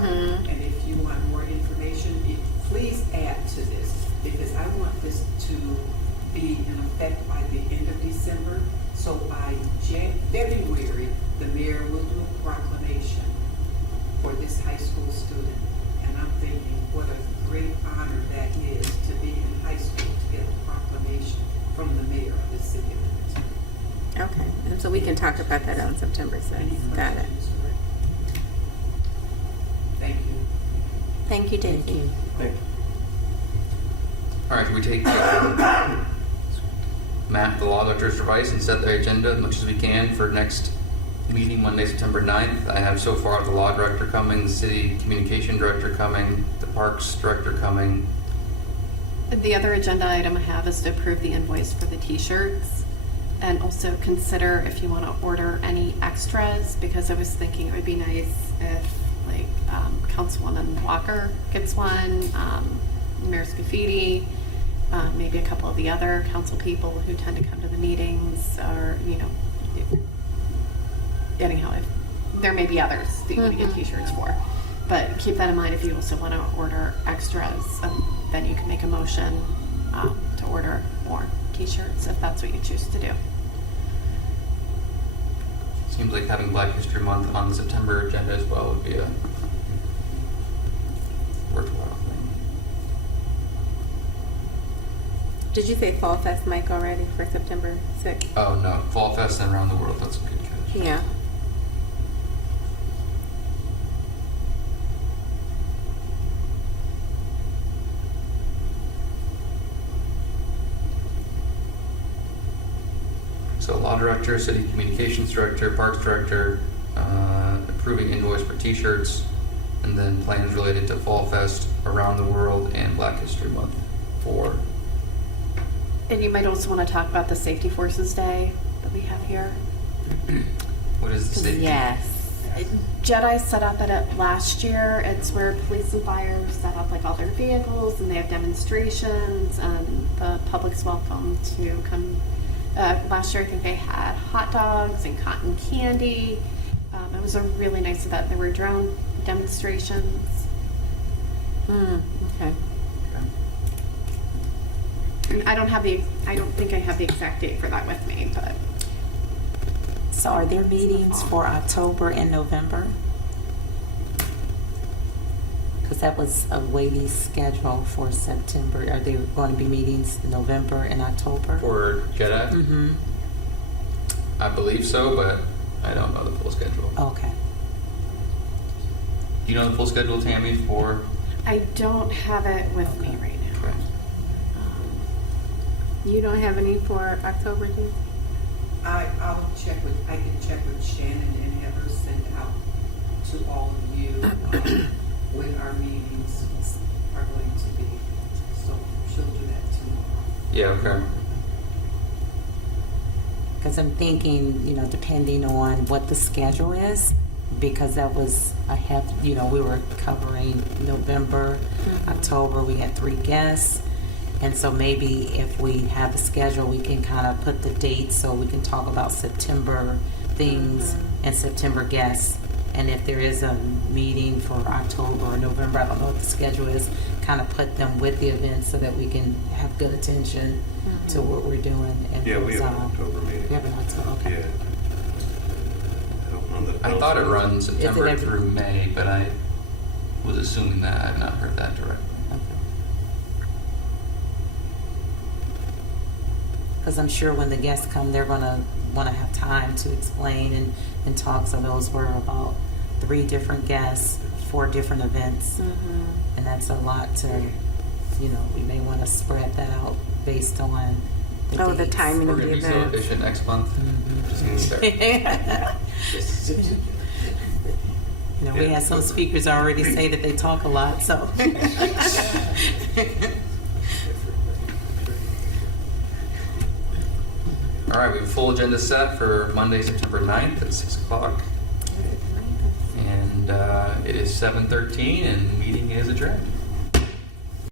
And if you want more information, please add to this, because I want this to be in effect by the end of December. So by February, the mayor will do a proclamation for this high school student. And I'm thinking, what a great honor that is to be in high school to get a proclamation from the mayor of the city of Twinsburg. Okay. And so we can talk about that on September 6th. Got it. Thank you. Thank you, Daisy. All right, can we take Matt, the law director's device, and set the agenda as much as we can for next meeting, Monday, September 9th. I have so far the law director coming, the city communication director coming, the parks director coming. The other agenda item I have is to approve the invoice for the t-shirts, and also consider if you want to order any extras, because I was thinking it would be nice if, like, Councilwoman Walker gets one, Mayor Scafidi, maybe a couple of the other council people who tend to come to the meetings, or, you know, anyhow, there may be others that you want to get t-shirts for. But keep that in mind if you also want to order extras, then you can make a motion to order more t-shirts if that's what you choose to do. Seems like having Black History Month on the September agenda as well would be a Did you say Fall Fest, Mike, already for September 6th? Oh, no, Fall Fest and Around the World, that's a good catch. Yeah. So Law Director, City Communications Director, Parks Director, approving invoice for T-shirts, and then plans related to Fall Fest, Around the World, and Black History Month for... And you might also want to talk about the Safety Forces Day that we have here. What is the safety? Yes. Jedi set up at it last year. It's where police and fire set up like all their vehicles, and they have demonstrations, and the public's welcome to come. Last year, I think they had hot dogs and cotton candy. It was a really nice event. There were drone demonstrations. Okay. And I don't think I have the exact date for that with me, but So are there meetings for October and November? Because that was a weighty schedule for September. Are there going to be meetings in November and October? For Jedi? Mm-hmm. I believe so, but I don't know the full schedule. Okay. Do you know the full schedule, Tammy, for... I don't have it with me right now. Okay. You don't have any for October, do you? I can check with Shannon and have her send out to all of you when our meetings are going to be. So she'll do that tomorrow. Yeah, okay. Because I'm thinking, depending on what the schedule is, because that was we were covering November, October, we had 3 guests. And so maybe if we have a schedule, we can kind of put the dates so we can talk about September things and September guests. And if there is a meeting for October or November, I don't know what the schedule is, kind of put them with the event so that we can have good attention to what we're doing. And Yeah, we have an those, October meeting. We have an October, okay. Yeah. I thought it runs September every- through May, but I was assuming that. I've not heard that directly. Because I'm sure when the guests come, they're going to want to have time to explain and talk. So those were about 3 different guests, 4 different events. And that's a lot to, we may want to spread that out based on the Oh, the dates. timing We're of going the to be so event. efficient next month. Just gonna start. We had some speakers already say that they talk a lot, so. All right, we have a full agenda set for Monday, September 9th at 6 o'clock. And it is 7:13 and the meeting is adjourned.